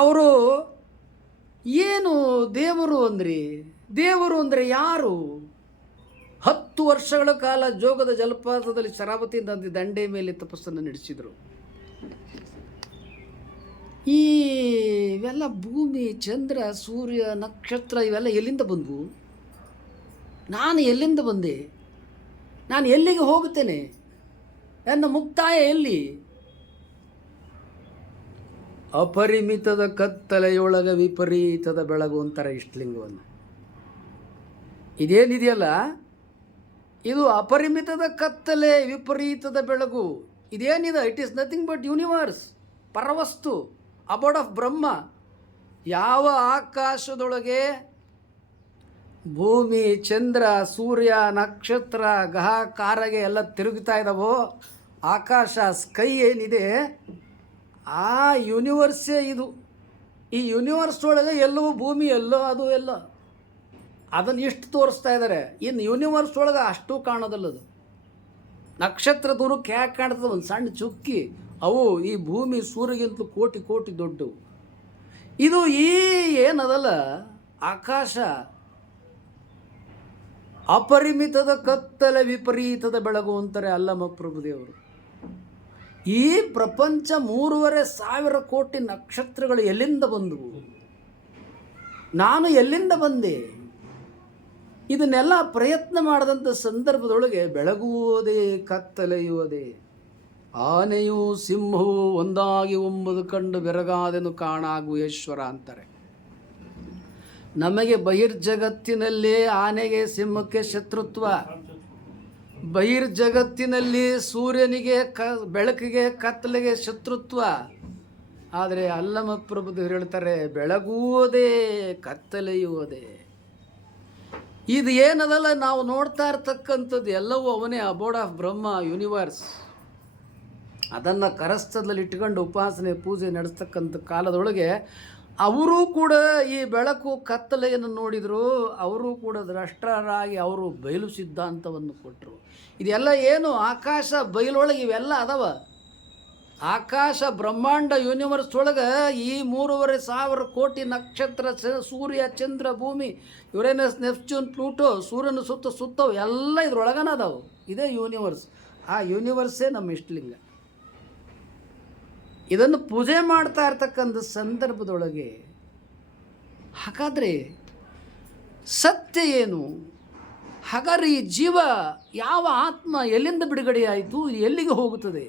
ಅವರು ಏನು ದೇವರು ಅಂದ್ರಿ? ದೇವರು ಅಂದರೆ ಯಾರು? 10 ವರ್ಷಗಳ ಕಾಲ ಜೋಗದ ಜಲಪಾತದಲ್ಲಿ ಶರಾವತಿ ನದಿ ದಂಡೆ ಮೇಲೆ ತಪಸ್ಸನ್ನು ನಡೆಸಿದರು. ಇವೆಲ್ಲ ಭೂಮಿ, ಚಂದ್ರ, ಸೂರ್ಯ, ನಕ್ಷತ್ರ ಇವೆಲ್ಲ ಎಲ್ಲಿಂದ ಬಂದವು? ನಾನು ಎಲ್ಲಿಂದ ಬಂದೆ? ನಾನು ಎಲ್ಲಿಗೆ ಹೋಗುತ್ತೇನೆ? ನನ್ನ ಮುಕ್ತಾಯ ಎಲ್ಲಿ? ಅಪರಿಮಿತದ ಕತ್ತಲೆಯೊಳಗೆ ವಿಪರೀತದ ಬೆಳಗು ಅಂತಾರೆ ಇಷ್ಟಲಿಂಗವನ್ನು. ಇದೇನಿದೆಯಲ್ಲ, ಇದು ಅಪರಿಮಿತದ ಕತ್ತಲೆ, ವಿಪರೀತದ ಬೆಳಗು. ಇದೇನಿದೆ? It is nothing but universe, ಪರವಸ್ತು, ಅಬೋರ್ಡ್ ಆಫ್ ಬ್ರಹ್ಮ. ಯಾವ ಆಕಾಶದೊಳಗೆ ಭೂಮಿ, ಚಂದ್ರ, ಸೂರ್ಯ, ನಕ್ಷತ್ರ, ಗ್ರಹ, ಕಾರಗೆ ಎಲ್ಲ ತಿರುಗ್ತಾ ಇದ್ದಾವೋ, ಆಕಾಶ, ಸ್ಕೈ ಏನಿದೆ, ಆ ಯೂನಿವರ್ಸೇ ಇದು. ಈ ಯೂನಿವರ್ಸ್ ಒಳಗೆ ಎಲ್ಲವೂ ಭೂಮಿ, ಎಲ್ಲೋ ಅದು ಎಲ್ಲ ಅದನ್ನು ಇಷ್ಟು ತೋರಿಸ್ತಾ ಇದ್ದಾರೆ. ಇನ್ನು ಯೂನಿವರ್ಸ್ ಒಳಗೆ ಅಷ್ಟು ಕಾಣೋದಲ್ಲದು. ನಕ್ಷತ್ರ ದೂರಕ್ಕೆ ಯಾಕೆ ಕಾಣ್ತದೆ? ಒಂದು ಸಣ್ಣ ಚುಕ್ಕಿ. ಅವು ಈ ಭೂಮಿ ಸೂರ್ಯಗಿಂತಲೂ ಕೋಟಿ ಕೋಟಿ ದೊಡ್ಡವು. ಇದು ಈ ಏನದಲ್ಲ ಆಕಾಶ, ಅಪರಿಮಿತದ ಕತ್ತಲೆ, ವಿಪರೀತದ ಬೆಳಗು ಅಂತಾರೆ ಅಲ್ಲಮ ಪ್ರಭುದೇವರು. ಈ ಪ್ರಪಂಚ 3,500 ಕೋಟಿ ನಕ್ಷತ್ರಗಳು ಎಲ್ಲಿಂದ ಬಂದವು? ನಾನು ಎಲ್ಲಿಂದ ಬಂದೆ? ಇದನ್ನೆಲ್ಲ ಪ್ರಯತ್ನ ಮಾಡಿದಂಥ ಸಂದರ್ಭದೊಳಗೆ ಬೆಳಗುವುದೇ, ಕತ್ತಲೆಯುವುದೇ. ಆನೆಯು ಸಿಂಹವು ಒಂದಾಗಿ ಒಂಬುದು ಕಂಡು ಬೆರಗಾದೆನು ಕಾಣಾಗುವೇಶ್ವರ ಅಂತಾರೆ. ನಮಗೆ ಬಹಿರ್ಜಗತ್ತಿನಲ್ಲಿ ಆನೆಗೆ, ಸಿಂಹಕ್ಕೆ ಶತ್ರುತ್ವ. ಬಹಿರ್ಜಗತ್ತಿನಲ್ಲಿ ಸೂರ್ಯನಿಗೆ, ಬೆಳಕಿಗೆ, ಕತ್ತಲೆಗೆ ಶತ್ರುತ್ವ. ಆದರೆ ಅಲ್ಲಮ ಪ್ರಭುದೇವರು ಹೇಳ್ತಾರೆ, ಬೆಳಗುವುದೇ, ಕತ್ತಲೆಯುವುದೇ. ಇದು ಏನದಲ್ಲ ನಾವು ನೋಡ್ತಾ ಇರ್ತಕ್ಕಂಥದ್ದು ಎಲ್ಲವೂ ಅವನೇ, ಅಬೋರ್ಡ್ ಆಫ್ ಬ್ರಹ್ಮ, ಯೂನಿವರ್ಸ್. ಅದನ್ನು ಕರಸ್ಥಲದಲ್ಲಿ ಇಟ್ಕೊಂಡು ಉಪಾಸನೆ, ಪೂಜೆ ನಡೆಸ್ತಕ್ಕಂಥ ಕಾಲದೊಳಗೆ ಅವರೂ ಕೂಡ ಈ ಬೆಳಕು ಕತ್ತಲೆಯನ್ನು ನೋಡಿದರು. ಅವರೂ ಕೂಡ ದ್ರಷ್ಟರಾಗಿ ಅವರು ಬಯಲು ಸಿದ್ಧಾಂತವನ್ನು ಕೊಟ್ಟರು. ಇದೆಲ್ಲ ಏನು? ಆಕಾಶ ಬಯಲೊಳಗೆ ಇವೆಲ್ಲ ಅದಾವ. ಆಕಾಶ ಬ್ರಹ್ಮಾಂಡ ಯೂನಿವರ್ಸ್ ಒಳಗೆ ಈ 3,500 ಕೋಟಿ ನಕ್ಷತ್ರ, ಸೂರ್ಯ, ಚಂದ್ರ, ಭೂಮಿ, ಯುರೇನಸ್, ನೆಪ್ಚೂನ್, ಪ್ಲೂಟೋ, ಸೂರ್ಯನ ಸುತ್ತವು ಎಲ್ಲ ಇದ್ರೊಳಗನ ಅದಾವು. ಇದೇ ಯೂನಿವರ್ಸ್. ಆ ಯೂನಿವರ್ಸೇ ನಮ್ಮ ಇಷ್ಟಲಿಂಗ. ಇದನ್ನು ಪೂಜೆ ಮಾಡ್ತಾ ಇರ್ತಕ್ಕಂಥ ಸಂದರ್ಭದೊಳಗೆ ಹಾಗಾದರೆ ಸತ್ಯ ಏನು? ಹಾಗಾದ್ರೆ ಈ ಜೀವ, ಯಾವ ಆತ್ಮ ಎಲ್ಲಿಂದ ಬಿಡುಗಡೆಯಾಯಿತು? ಎಲ್ಲಿಗೆ ಹೋಗುತ್ತದೆ?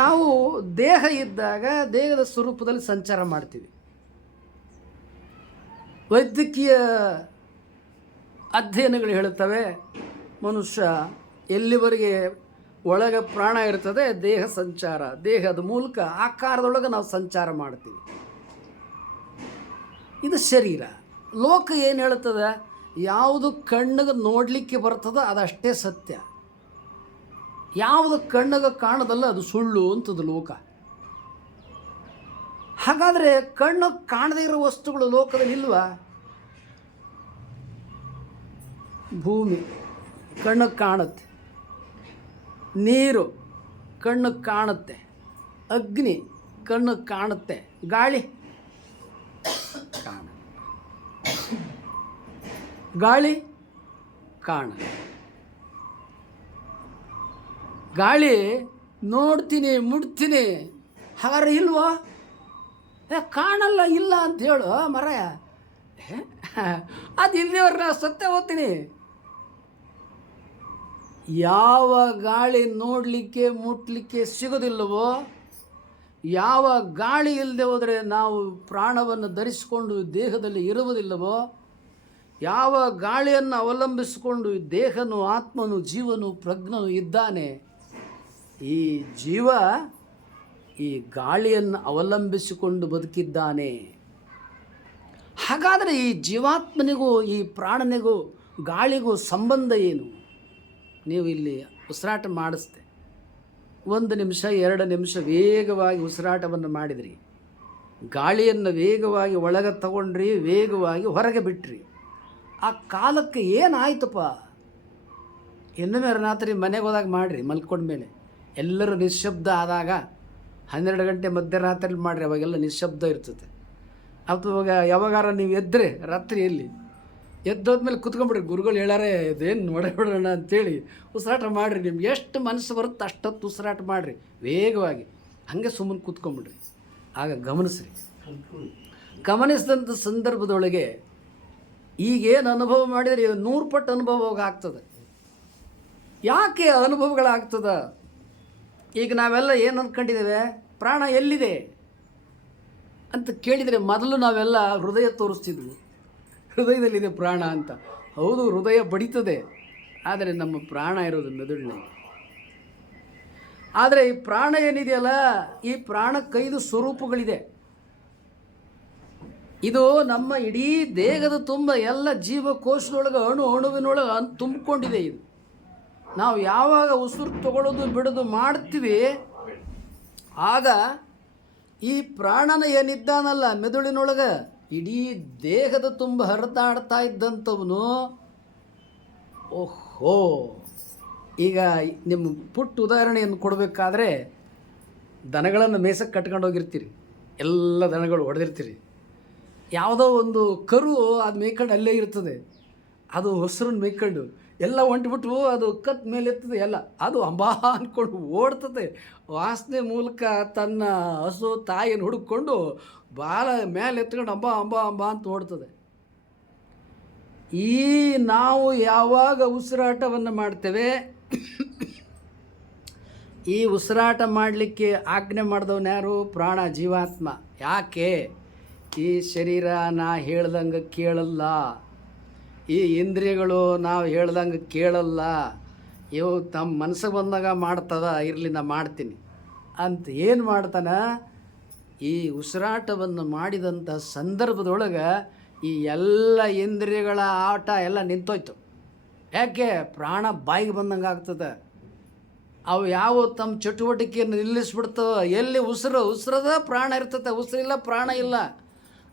ನಾವು ದೇಹ ಇದ್ದಾಗ ದೇಹದ ಸ್ವರೂಪದಲ್ಲಿ ಸಂಚಾರ ಮಾಡ್ತೀವಿ. ವೈದ್ಯಕೀಯ ಅಧ್ಯಯನಗಳು ಹೇಳುತ್ತವೆ, ಮನುಷ್ಯ ಎಲ್ಲಿವರೆಗೆ ಒಳಗೆ ಪ್ರಾಣ ಇರ್ತದೆ ದೇಹ ಸಂಚಾರ, ದೇಹದ ಮೂಲಕ ಆಕಾರದೊಳಗೆ ನಾವು ಸಂಚಾರ ಮಾಡ್ತೀವಿ. ಇದು ಶರೀರ. ಲೋಕ ಏನು ಹೇಳ್ತದೆ? ಯಾವುದು ಕಣ್ಣಿಗೆ ನೋಡಲಿಕ್ಕೆ ಬರ್ತದೆ ಅದಷ್ಟೇ ಸತ್ಯ, ಯಾವುದು ಕಣ್ಣಿಗೆ ಕಾಣೋದಲ್ಲ ಅದು ಸುಳ್ಳು ಅಂತದ್ದು ಲೋಕ. ಹಾಗಾದರೆ ಕಣ್ಣು ಕಾಣದೇ ಇರೋ ವಸ್ತುಗಳು ಲೋಕದಲ್ಲಿ ಇಲ್ವಾ? ಭೂಮಿ ಕಣ್ಣಿಗೆ ಕಾಣುತ್ತೆ, ನೀರು ಕಣ್ಣಿಗೆ ಕಾಣುತ್ತೆ, ಅಗ್ನಿ ಕಣ್ಣಿಗೆ ಕಾಣುತ್ತೆ, ಗಾಳಿ ಗಾಳಿ ಕಾಣ ಗಾಳಿ ನೋಡ್ತೀನಿ, ಮುಡ್ತೀನಿ. ಹಾಗಾದ್ರೆ ಇಲ್ವೋ? ಕಾಣಲ್ಲ, ಇಲ್ಲ ಅಂತ ಹೇಳು ಮರಯ. ಅದು ಇಲ್ಲಿಯವ್ರನ್ನ ಸತ್ಯ ಓದ್ತೀನಿ. ಯಾವ ಗಾಳಿ ನೋಡಲಿಕ್ಕೆ ಮುಟ್ಲಿಕ್ಕೆ ಸಿಗೋದಿಲ್ಲವೋ, ಯಾವ ಗಾಳಿ ಇಲ್ಲದೆ ಹೋದರೆ ನಾವು ಪ್ರಾಣವನ್ನು ಧರಿಸಿಕೊಂಡು ದೇಹದಲ್ಲಿ ಇರುವುದಿಲ್ಲವೋ, ಯಾವ ಗಾಳಿಯನ್ನು ಅವಲಂಬಿಸಿಕೊಂಡು ದೇಹನು, ಆತ್ಮನು, ಜೀವನು, ಪ್ರಜ್ಞನು ಇದ್ದಾನೆ, ಈ ಜೀವ ಈ ಗಾಳಿಯನ್ನು ಅವಲಂಬಿಸಿಕೊಂಡು ಬದುಕಿದ್ದಾನೆ. ಹಾಗಾದರೆ ಈ ಜೀವಾತ್ಮನಿಗೂ ಈ ಪ್ರಾಣನಿಗೂ ಗಾಳಿಗೂ ಸಂಬಂಧ ಏನು? ನೀವು ಇಲ್ಲಿ ಉಸಿರಾಟ ಮಾಡಿಸ್ದೆ, 1 ನಿಮಿಷ 2 ನಿಮಿಷ ವೇಗವಾಗಿ ಉಸಿರಾಟವನ್ನು ಮಾಡಿದ್ರಿ, ಗಾಳಿಯನ್ನು ವೇಗವಾಗಿ ಒಳಗೆ ತಗೊಂಡ್ರಿ, ವೇಗವಾಗಿ ಹೊರಗೆ ಬಿಟ್ರಿ. ಆ ಕಾಲಕ್ಕೆ ಏನಾಯ್ತಪ್ಪ? ಇನ್ನೊಮ್ಮೆ ರಾತ್ರಿ ಮನೆಗೆ ಹೋದಾಗ ಮಾಡಿರಿ, ಮಲ್ಕೊಂಡ್ಮೇಲೆ ಎಲ್ಲರೂ ನಿಶ್ಶಬ್ದ ಆದಾಗ 12 ಗಂಟೆ ಮಧ್ಯರಾತ್ರಿ ಮಾಡಿರಿ, ಅವಾಗೆಲ್ಲ ನಿಶ್ಶಬ್ದ ಇರ್ತದೆ. ಅಥವಾ ಯಾವಾಗಾರ ನೀವು ಎದ್ದರೆ ರಾತ್ರಿಯಲ್ಲಿ ಎದ್ದೋದ್ಮೇಲೆ ಕುತ್ಕೊಂಡ್ಬಿಡ್ರಿ, ಗುರುಗಳು ಹೇಳಾರೆ ಇದೇನು ನೋಡಬಿಡೋಣ ಅಂತೇಳಿ ಉಸಿರಾಟ ಮಾಡಿರಿ. ನಿಮ್ಗೆ ಎಷ್ಟು ಮನಸ್ಸು ಬರುತ್ತೆ ಅಷ್ಟೊತ್ತು ಉಸಿರಾಟ ಮಾಡಿರಿ ವೇಗವಾಗಿ, ಹಾಗೆ ಸುಮ್ಮನೆ ಕೂತ್ಕೊಂಡ್ಬಿಡ್ರಿ. ಆಗ ಗಮನಿಸ್ರಿ, ಗಮನಿಸಿದಂಥ ಸಂದರ್ಭದೊಳಗೆ ಈಗೇನು ಅನುಭವ ಮಾಡಿದರೆ ಇದು 100 ಪಟ್ಟು ಅನುಭವ ಆಗ್ತದೆ. ಯಾಕೆ ಅನುಭವಗಳಾಗ್ತದೆ? ಈಗ ನಾವೆಲ್ಲ ಏನು ಅಂದ್ಕೊಂಡಿದ್ದೇವೆ, ಪ್ರಾಣ ಎಲ್ಲಿದೆ ಅಂತ ಕೇಳಿದರೆ ಮೊದಲು ನಾವೆಲ್ಲ ಹೃದಯ ತೋರಿಸ್ತಿದ್ವು, ಹೃದಯದಲ್ಲಿದೆ ಪ್ರಾಣ ಅಂತ. ಹೌದು, ಹೃದಯ ಬಡಿತದೆ, ಆದರೆ ನಮ್ಮ ಪ್ರಾಣ ಇರೋದು ಮೆದುಳಿನಲ್ಲಿ. ಆದರೆ ಈ ಪ್ರಾಣ ಏನಿದೆಯಲ್ಲ, ಈ ಪ್ರಾಣಕ್ಕೆ 5 ಸ್ವರೂಪಗಳಿದೆ. ಇದು ನಮ್ಮ ಇಡೀ ದೇಹದ ತುಂಬ ಎಲ್ಲ ಜೀವಕೋಶದೊಳಗೆ ಅಣುವಿನೊಳಗೆ ತುಂಬಿಕೊಂಡಿದೆ. ಇದು ನಾವು ಯಾವಾಗ ಉಸಿರು ತಗೊಳ್ಳೋದು ಬಿಡೋದು ಮಾಡ್ತೀವಿ, ಆಗ ಈ ಪ್ರಾಣನ ಏನಿದ್ದಾನಲ್ಲ ಮೆದುಳಿನೊಳಗೆ ಇಡೀ ದೇಹದ ತುಂಬ ಹರಿದಾಡ್ತಾ ಇದ್ದಂಥವನು, ಓಹೋ, ಈಗ ನಿಮ್ಮ ಪುಟ್ಟ ಉದಾಹರಣೆಯನ್ನು ಕೊಡಬೇಕಾದ್ರೆ ದನಗಳನ್ನು ಮೇಸಕ್ಕೆ ಕಟ್ಕೊಂಡು ಹೋಗಿರ್ತೀರಿ, ಎಲ್ಲ ದನಗಳು ಹೊಡೆದಿರ್ತೀರಿ. ಯಾವುದೋ ಒಂದು ಕರು ಅದು ಮೇಯ್ಕೊಂಡು ಅಲ್ಲೇ ಇರ್ತದೆ, ಅದು ಹೊಸರನ್ನು ಮೇಯ್ಕೊಂಡು ಎಲ್ಲ ಹೊಂಟ್ಬಿಟ್ಟು ಅದು ಕತ್ ಮೇಲೆ ಎತ್ತದೆ, ಎಲ್ಲ ಅದು ಅಂಬಾ ಅಂದ್ಕೊಂಡು ಓಡ್ತದೆ. ವಾಸನೆ ಮೂಲಕ ತನ್ನ ಹಸು ತಾಯಿಯನ್ನು ಹುಡುಕೊಂಡು ಬಾಲ ಮೇಲೆ ಎತ್ಕೊಂಡು ಅಂಬಾ ಅಂಬಾ ಅಂಬಾ ಅಂತ ಓಡ್ತದೆ. ಈ ನಾವು ಯಾವಾಗ ಉಸಿರಾಟವನ್ನು ಮಾಡ್ತೇವೆ, ಈ ಉಸಿರಾಟ ಮಾಡಲಿಕ್ಕೆ ಆಜ್ಞೆ ಮಾಡಿದವನು ಯಾರು? ಪ್ರಾಣ, ಜೀವಾತ್ಮ. ಯಾಕೆ? ಈ ಶರೀರ ನಾ ಹೇಳ್ದಂಗೆ ಕೇಳಲ್ಲ, ಈ ಇಂದ್ರಿಯಗಳು ನಾವು ಹೇಳ್ದಂಗೆ ಕೇಳಲ್ಲ, ಇವು ತಮ್ಮ ಮನಸ್ಸಿಗೆ ಬಂದಾಗ ಮಾಡ್ತದ, ಇರಲಿ ನಾ ಮಾಡ್ತೀನಿ ಅಂತ ಏನು ಮಾಡ್ತಾನೆ? ಈ ಉಸಿರಾಟವನ್ನು ಮಾಡಿದಂಥ ಸಂದರ್ಭದೊಳಗೆ ಈ ಎಲ್ಲ ಇಂದ್ರಿಯಗಳ ಆಟ ಎಲ್ಲ ನಿಂತೋಯ್ತು. ಯಾಕೆ? ಪ್ರಾಣ ಬಾಯಿಗೆ ಬಂದಂಗೆ ಆಗ್ತದೆ. ಅವು ಯಾವ ತಮ್ಮ ಚಟುವಟಿಕೆಯನ್ನು ನಿಲ್ಲಿಸ್ಬಿಡ್ತವೆ. ಎಲ್ಲಿ ಉಸಿರದ ಪ್ರಾಣ ಇರ್ತದೆ, ಉಸಿರಿಲ್ಲ ಪ್ರಾಣ ಇಲ್ಲ.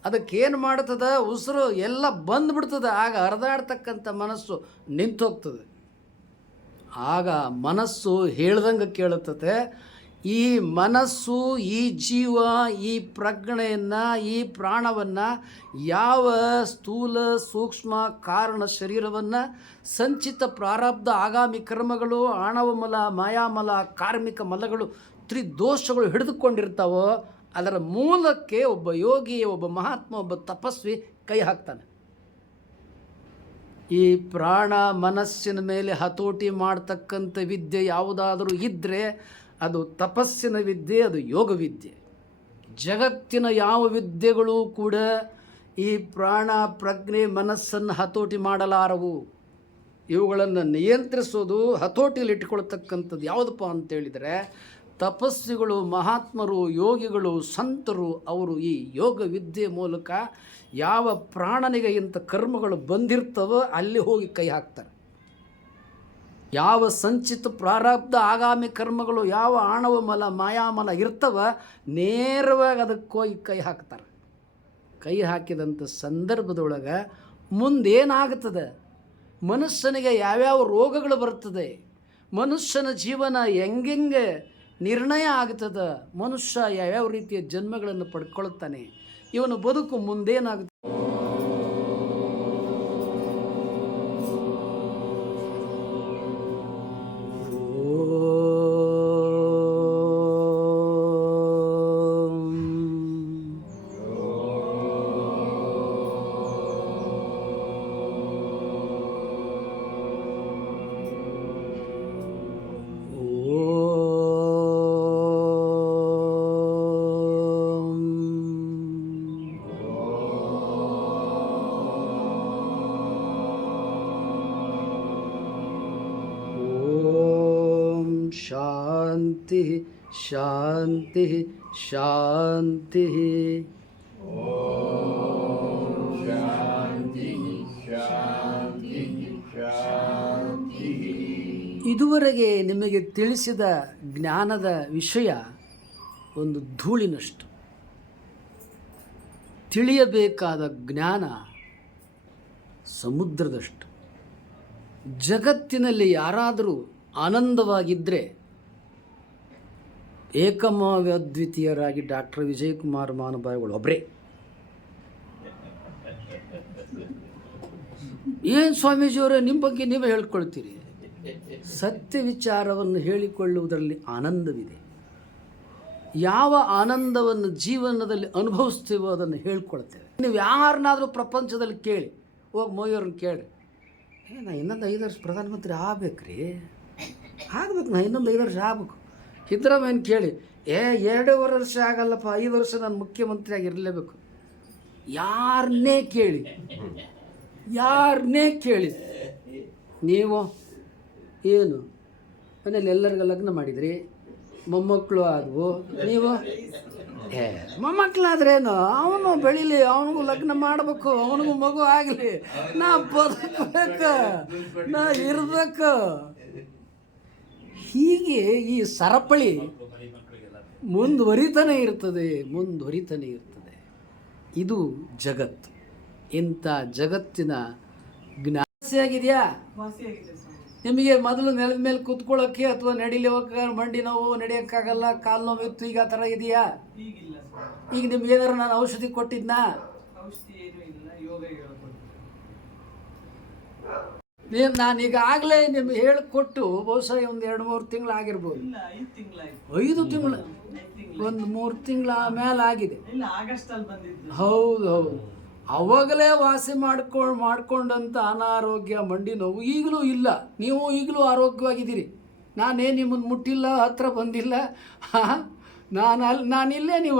ಅದಕ್ಕೇನು ಮಾಡ್ತದೆ? ಉಸಿರು ಎಲ್ಲ ಬಂದುಬಿಡ್ತದೆ. ಆಗ ಹರಿದಾಡ್ತಕ್ಕಂಥ ಮನಸ್ಸು ನಿಂತೋಗ್ತದೆ. ಆಗ ಮನಸ್ಸು ಹೇಳ್ದಂಗೆ ಕೇಳುತ್ತದೆ. ಈ ಮನಸ್ಸು, ಈ ಜೀವ, ಈ ಪ್ರಜ್ಞೆಯನ್ನು, ಈ ಪ್ರಾಣವನ್ನು ಯಾವ ಸ್ಥೂಲ ಸೂಕ್ಷ್ಮ ಕಾರಣ ಶರೀರವನ್ನು ಸಂಚಿತ ಪ್ರಾರಬ್ಧ ಆಗಾಮಿ ಕರ್ಮಗಳು, ಆಣವ ಮಲ, ಮಾಯಾಮಲ, ಕಾರ್ಮಿಕ ಮಲಗಳು, ತ್ರಿದೋಷಗಳು ಹಿಡಿದುಕೊಂಡಿರ್ತಾವೋ ಅದರ ಮೂಲಕ್ಕೆ ಒಬ್ಬ ಯೋಗಿ, ಒಬ್ಬ ಮಹಾತ್ಮ, ಒಬ್ಬ ತಪಸ್ವಿ ಕೈ ಹಾಕ್ತಾನೆ. ಈ ಪ್ರಾಣ ಮನಸ್ಸಿನ ಮೇಲೆ ಹತೋಟಿ ಮಾಡ್ತಕ್ಕಂಥ ವಿದ್ಯೆ ಯಾವುದಾದರೂ ಇದ್ದರೆ ಅದು ತಪಸ್ಸಿನ ವಿದ್ಯೆ, ಅದು ಯೋಗ ವಿದ್ಯೆ. ಜಗತ್ತಿನ ಯಾವ ವಿದ್ಯೆಗಳೂ ಕೂಡ ಈ ಪ್ರಾಣ ಪ್ರಜ್ಞೆ ಮನಸ್ಸನ್ನು ಹತೋಟಿ ಮಾಡಲಾರವು. ಇವುಗಳನ್ನು ನಿಯಂತ್ರಿಸೋದು, ಹತೋಟಿಯಲ್ಲಿ ಇಟ್ಕೊಳ್ತಕ್ಕಂಥದ್ದು ಯಾವುದಪ್ಪ ಅಂತೇಳಿದರೆ ತಪಸ್ವಿಗಳು, ಮಹಾತ್ಮರು, ಯೋಗಿಗಳು, ಸಂತರು. ಅವರು ಈ ಯೋಗ ವಿದ್ಯೆ ಮೂಲಕ ಯಾವ ಪ್ರಾಣನಿಗೆ ಇಂಥ ಕರ್ಮಗಳು ಬಂದಿರ್ತವೋ ಅಲ್ಲಿ ಹೋಗಿ ಕೈ ಹಾಕ್ತಾರೆ. ಯಾವ ಸಂಚಿತ ಪ್ರಾರಬ್ಧ ಆಗಾಮಿ ಕರ್ಮಗಳು, ಯಾವ ಆಣವ ಮಲ ಮಾಯಾಮಲ ಇರ್ತವ, ನೇರವಾಗಿ ಅದಕ್ಕೆ ಹೋಗಿ ಕೈ ಹಾಕ್ತಾರೆ. ಕೈ ಹಾಕಿದಂಥ ಸಂದರ್ಭದೊಳಗೆ ಮುಂದೇನಾಗ್ತದೆ? ಮನುಷ್ಯನಿಗೆ ಯಾವ್ಯಾವ ರೋಗಗಳು ಬರ್ತದೆ, ಮನುಷ್ಯನ ಜೀವನ ಹೆಂಗೆ ನಿರ್ಣಯ ಆಗ್ತದೆ, ಮನುಷ್ಯ ಯಾವ್ಯಾವ ರೀತಿಯ ಜನ್ಮಗಳನ್ನು ಪಡ್ಕೊಳ್ತಾನೆ, ಇವನು ಬದುಕು ಮುಂದೇನಾಗುತ್ತೆ. ಶಾಂತಿ ಶಾಂತಿ ಶಾಂತಿ. ಇದುವರೆಗೆ ನಿಮಗೆ ತಿಳಿಸಿದ ಜ್ಞಾನದ ವಿಷಯ ಒಂದು ಧೂಳಿನಷ್ಟು. ತಿಳಿಯಬೇಕಾದ ಜ್ಞಾನ ಸಮುದ್ರದಷ್ಟು. ಜಗತ್ತಿನಲ್ಲಿ ಯಾರಾದರೂ ಆನಂದವಾಗಿದ್ದರೆ ಏಕಮಾದ್ವಿತೀಯರಾಗಿ ಡಾಕ್ಟರ್ ವಿಜಯಕುಮಾರ್ ಮಹಾನುಭಾವಿಗಳು ಒಬ್ಬರೇ. ಏನು ಸ್ವಾಮೀಜಿಯವರೇ, ನಿಮ್ಮ ಬಗ್ಗೆ ನೀವೇ ಹೇಳ್ಕೊಳ್ತೀರಿ? ಸತ್ಯ ವಿಚಾರವನ್ನು ಹೇಳಿಕೊಳ್ಳುವುದರಲ್ಲಿ ಆನಂದವಿದೆ. ಯಾವ ಆನಂದವನ್ನು ಜೀವನದಲ್ಲಿ ಅನುಭವಿಸ್ತೀವೋ ಅದನ್ನು ಹೇಳ್ಕೊಳ್ತೇವೆ. ನೀವು ಯಾರನ್ನಾದರೂ ಪ್ರಪಂಚದಲ್ಲಿ ಕೇಳಿ, ಹೋಗಿ ಮೋದಿಯವ್ರನ್ನ ಕೇಳಿ, ನಾ ಇನ್ನೊಂದು 5 ವರ್ಷ ಪ್ರಧಾನಮಂತ್ರಿ ಆಗ್ಬೇಕ್ರಿ, ಆಗ್ಬೇಕು, ನಾ ಇನ್ನೊಂದು 5 ವರ್ಷ ಆಗ್ಬೇಕು. ಸಿದ್ದರಾಮಯ್ಯನ ಕೇಳಿ, 2 ವರ್ಷ ಆಗಲ್ಲಪ್ಪ, 5 ವರ್ಷ ನಾನು ಮುಖ್ಯಮಂತ್ರಿ ಆಗಿರಲೇಬೇಕು. ಯಾರನ್ನೇ ಕೇಳಿ ನೀವು ಏನು ಮನೇಲಿ ಎಲ್ಲರಿಗೂ ಲಗ್ನ ಮಾಡಿದ್ರಿ, ಮೊಮ್ಮಕ್ಕಳು ಆದವು, ನೀವು ಮೊಮ್ಮಕ್ಕಳಾದ್ರೇನು, ಅವನು ಬೆಳೀಲಿ, ಅವನಿಗೂ ಲಗ್ನ ಮಾಡಬೇಕು, ಅವನಿಗೂ ಮಗು ಆಗಲಿ, ನಾ ಬದುಕಬೇಕು, ನಾ ಇರಬೇಕು. ಹೀಗೆ ಈ ಸರಪಳಿ ಮುಂದುವರಿತಾನೆ ಇರ್ತದೆ. ಇದು ಜಗತ್ತು. ಇಂಥ ಜಗತ್ತಿನ ಜ್ಞಾನಿಯಾಗಿದೆಯಾ? ನಿಮಗೆ ಮೊದಲು ನೆಲದ ಮೇಲೆ ಕೂತ್ಕೊಳ್ಳೋಕ್ಕೆ ಅಥವಾ ನಡಿಲಿಕ್ಕೆ ಮಂಡಿ ನೋವು, ನಡೆಯೋಕ್ಕಾಗಲ್ಲ, ಕಾಲು ನೋವು ಇತ್ತು, ಈಗ ಆ ಥರ ಇದೆಯಾ? ಈಗ ನಿಮ್ಗೆ ಏನಾರು ನಾನು ಔಷಧಿ ಕೊಟ್ಟಿದ್ನಾ? ನಾನು ಈಗಾಗಲೇ ನಿಮ್ಗೆ ಹೇಳಿಕೊಟ್ಟು ಬಹುಶಃ ಒಂದು 2-3 ತಿಂಗಳು ಆಗಿರ್ಬೋದು. 5 ತಿಂಗಳು, ಒಂದು 3 ತಿಂಗಳ ಮೇಲೆ ಆಗಿದೆ. ಹೌದು, ಅವಾಗಲೇ ವಾಸಿ ಮಾಡ್ಕೊಂಡಂಥ ಅನಾರೋಗ್ಯ, ಮಂಡಿ ನೋವು ಈಗಲೂ ಇಲ್ಲ. ನೀವು ಈಗಲೂ ಆರೋಗ್ಯವಾಗಿದ್ದೀರಿ. ನಾನೇ ನಿಮ್ಮನ್ನು ಮುಟ್ಟಿಲ್ಲ, ಹತ್ರ ಬಂದಿಲ್ಲ. ನಾನಿಲ್ಲೇ, ನೀವು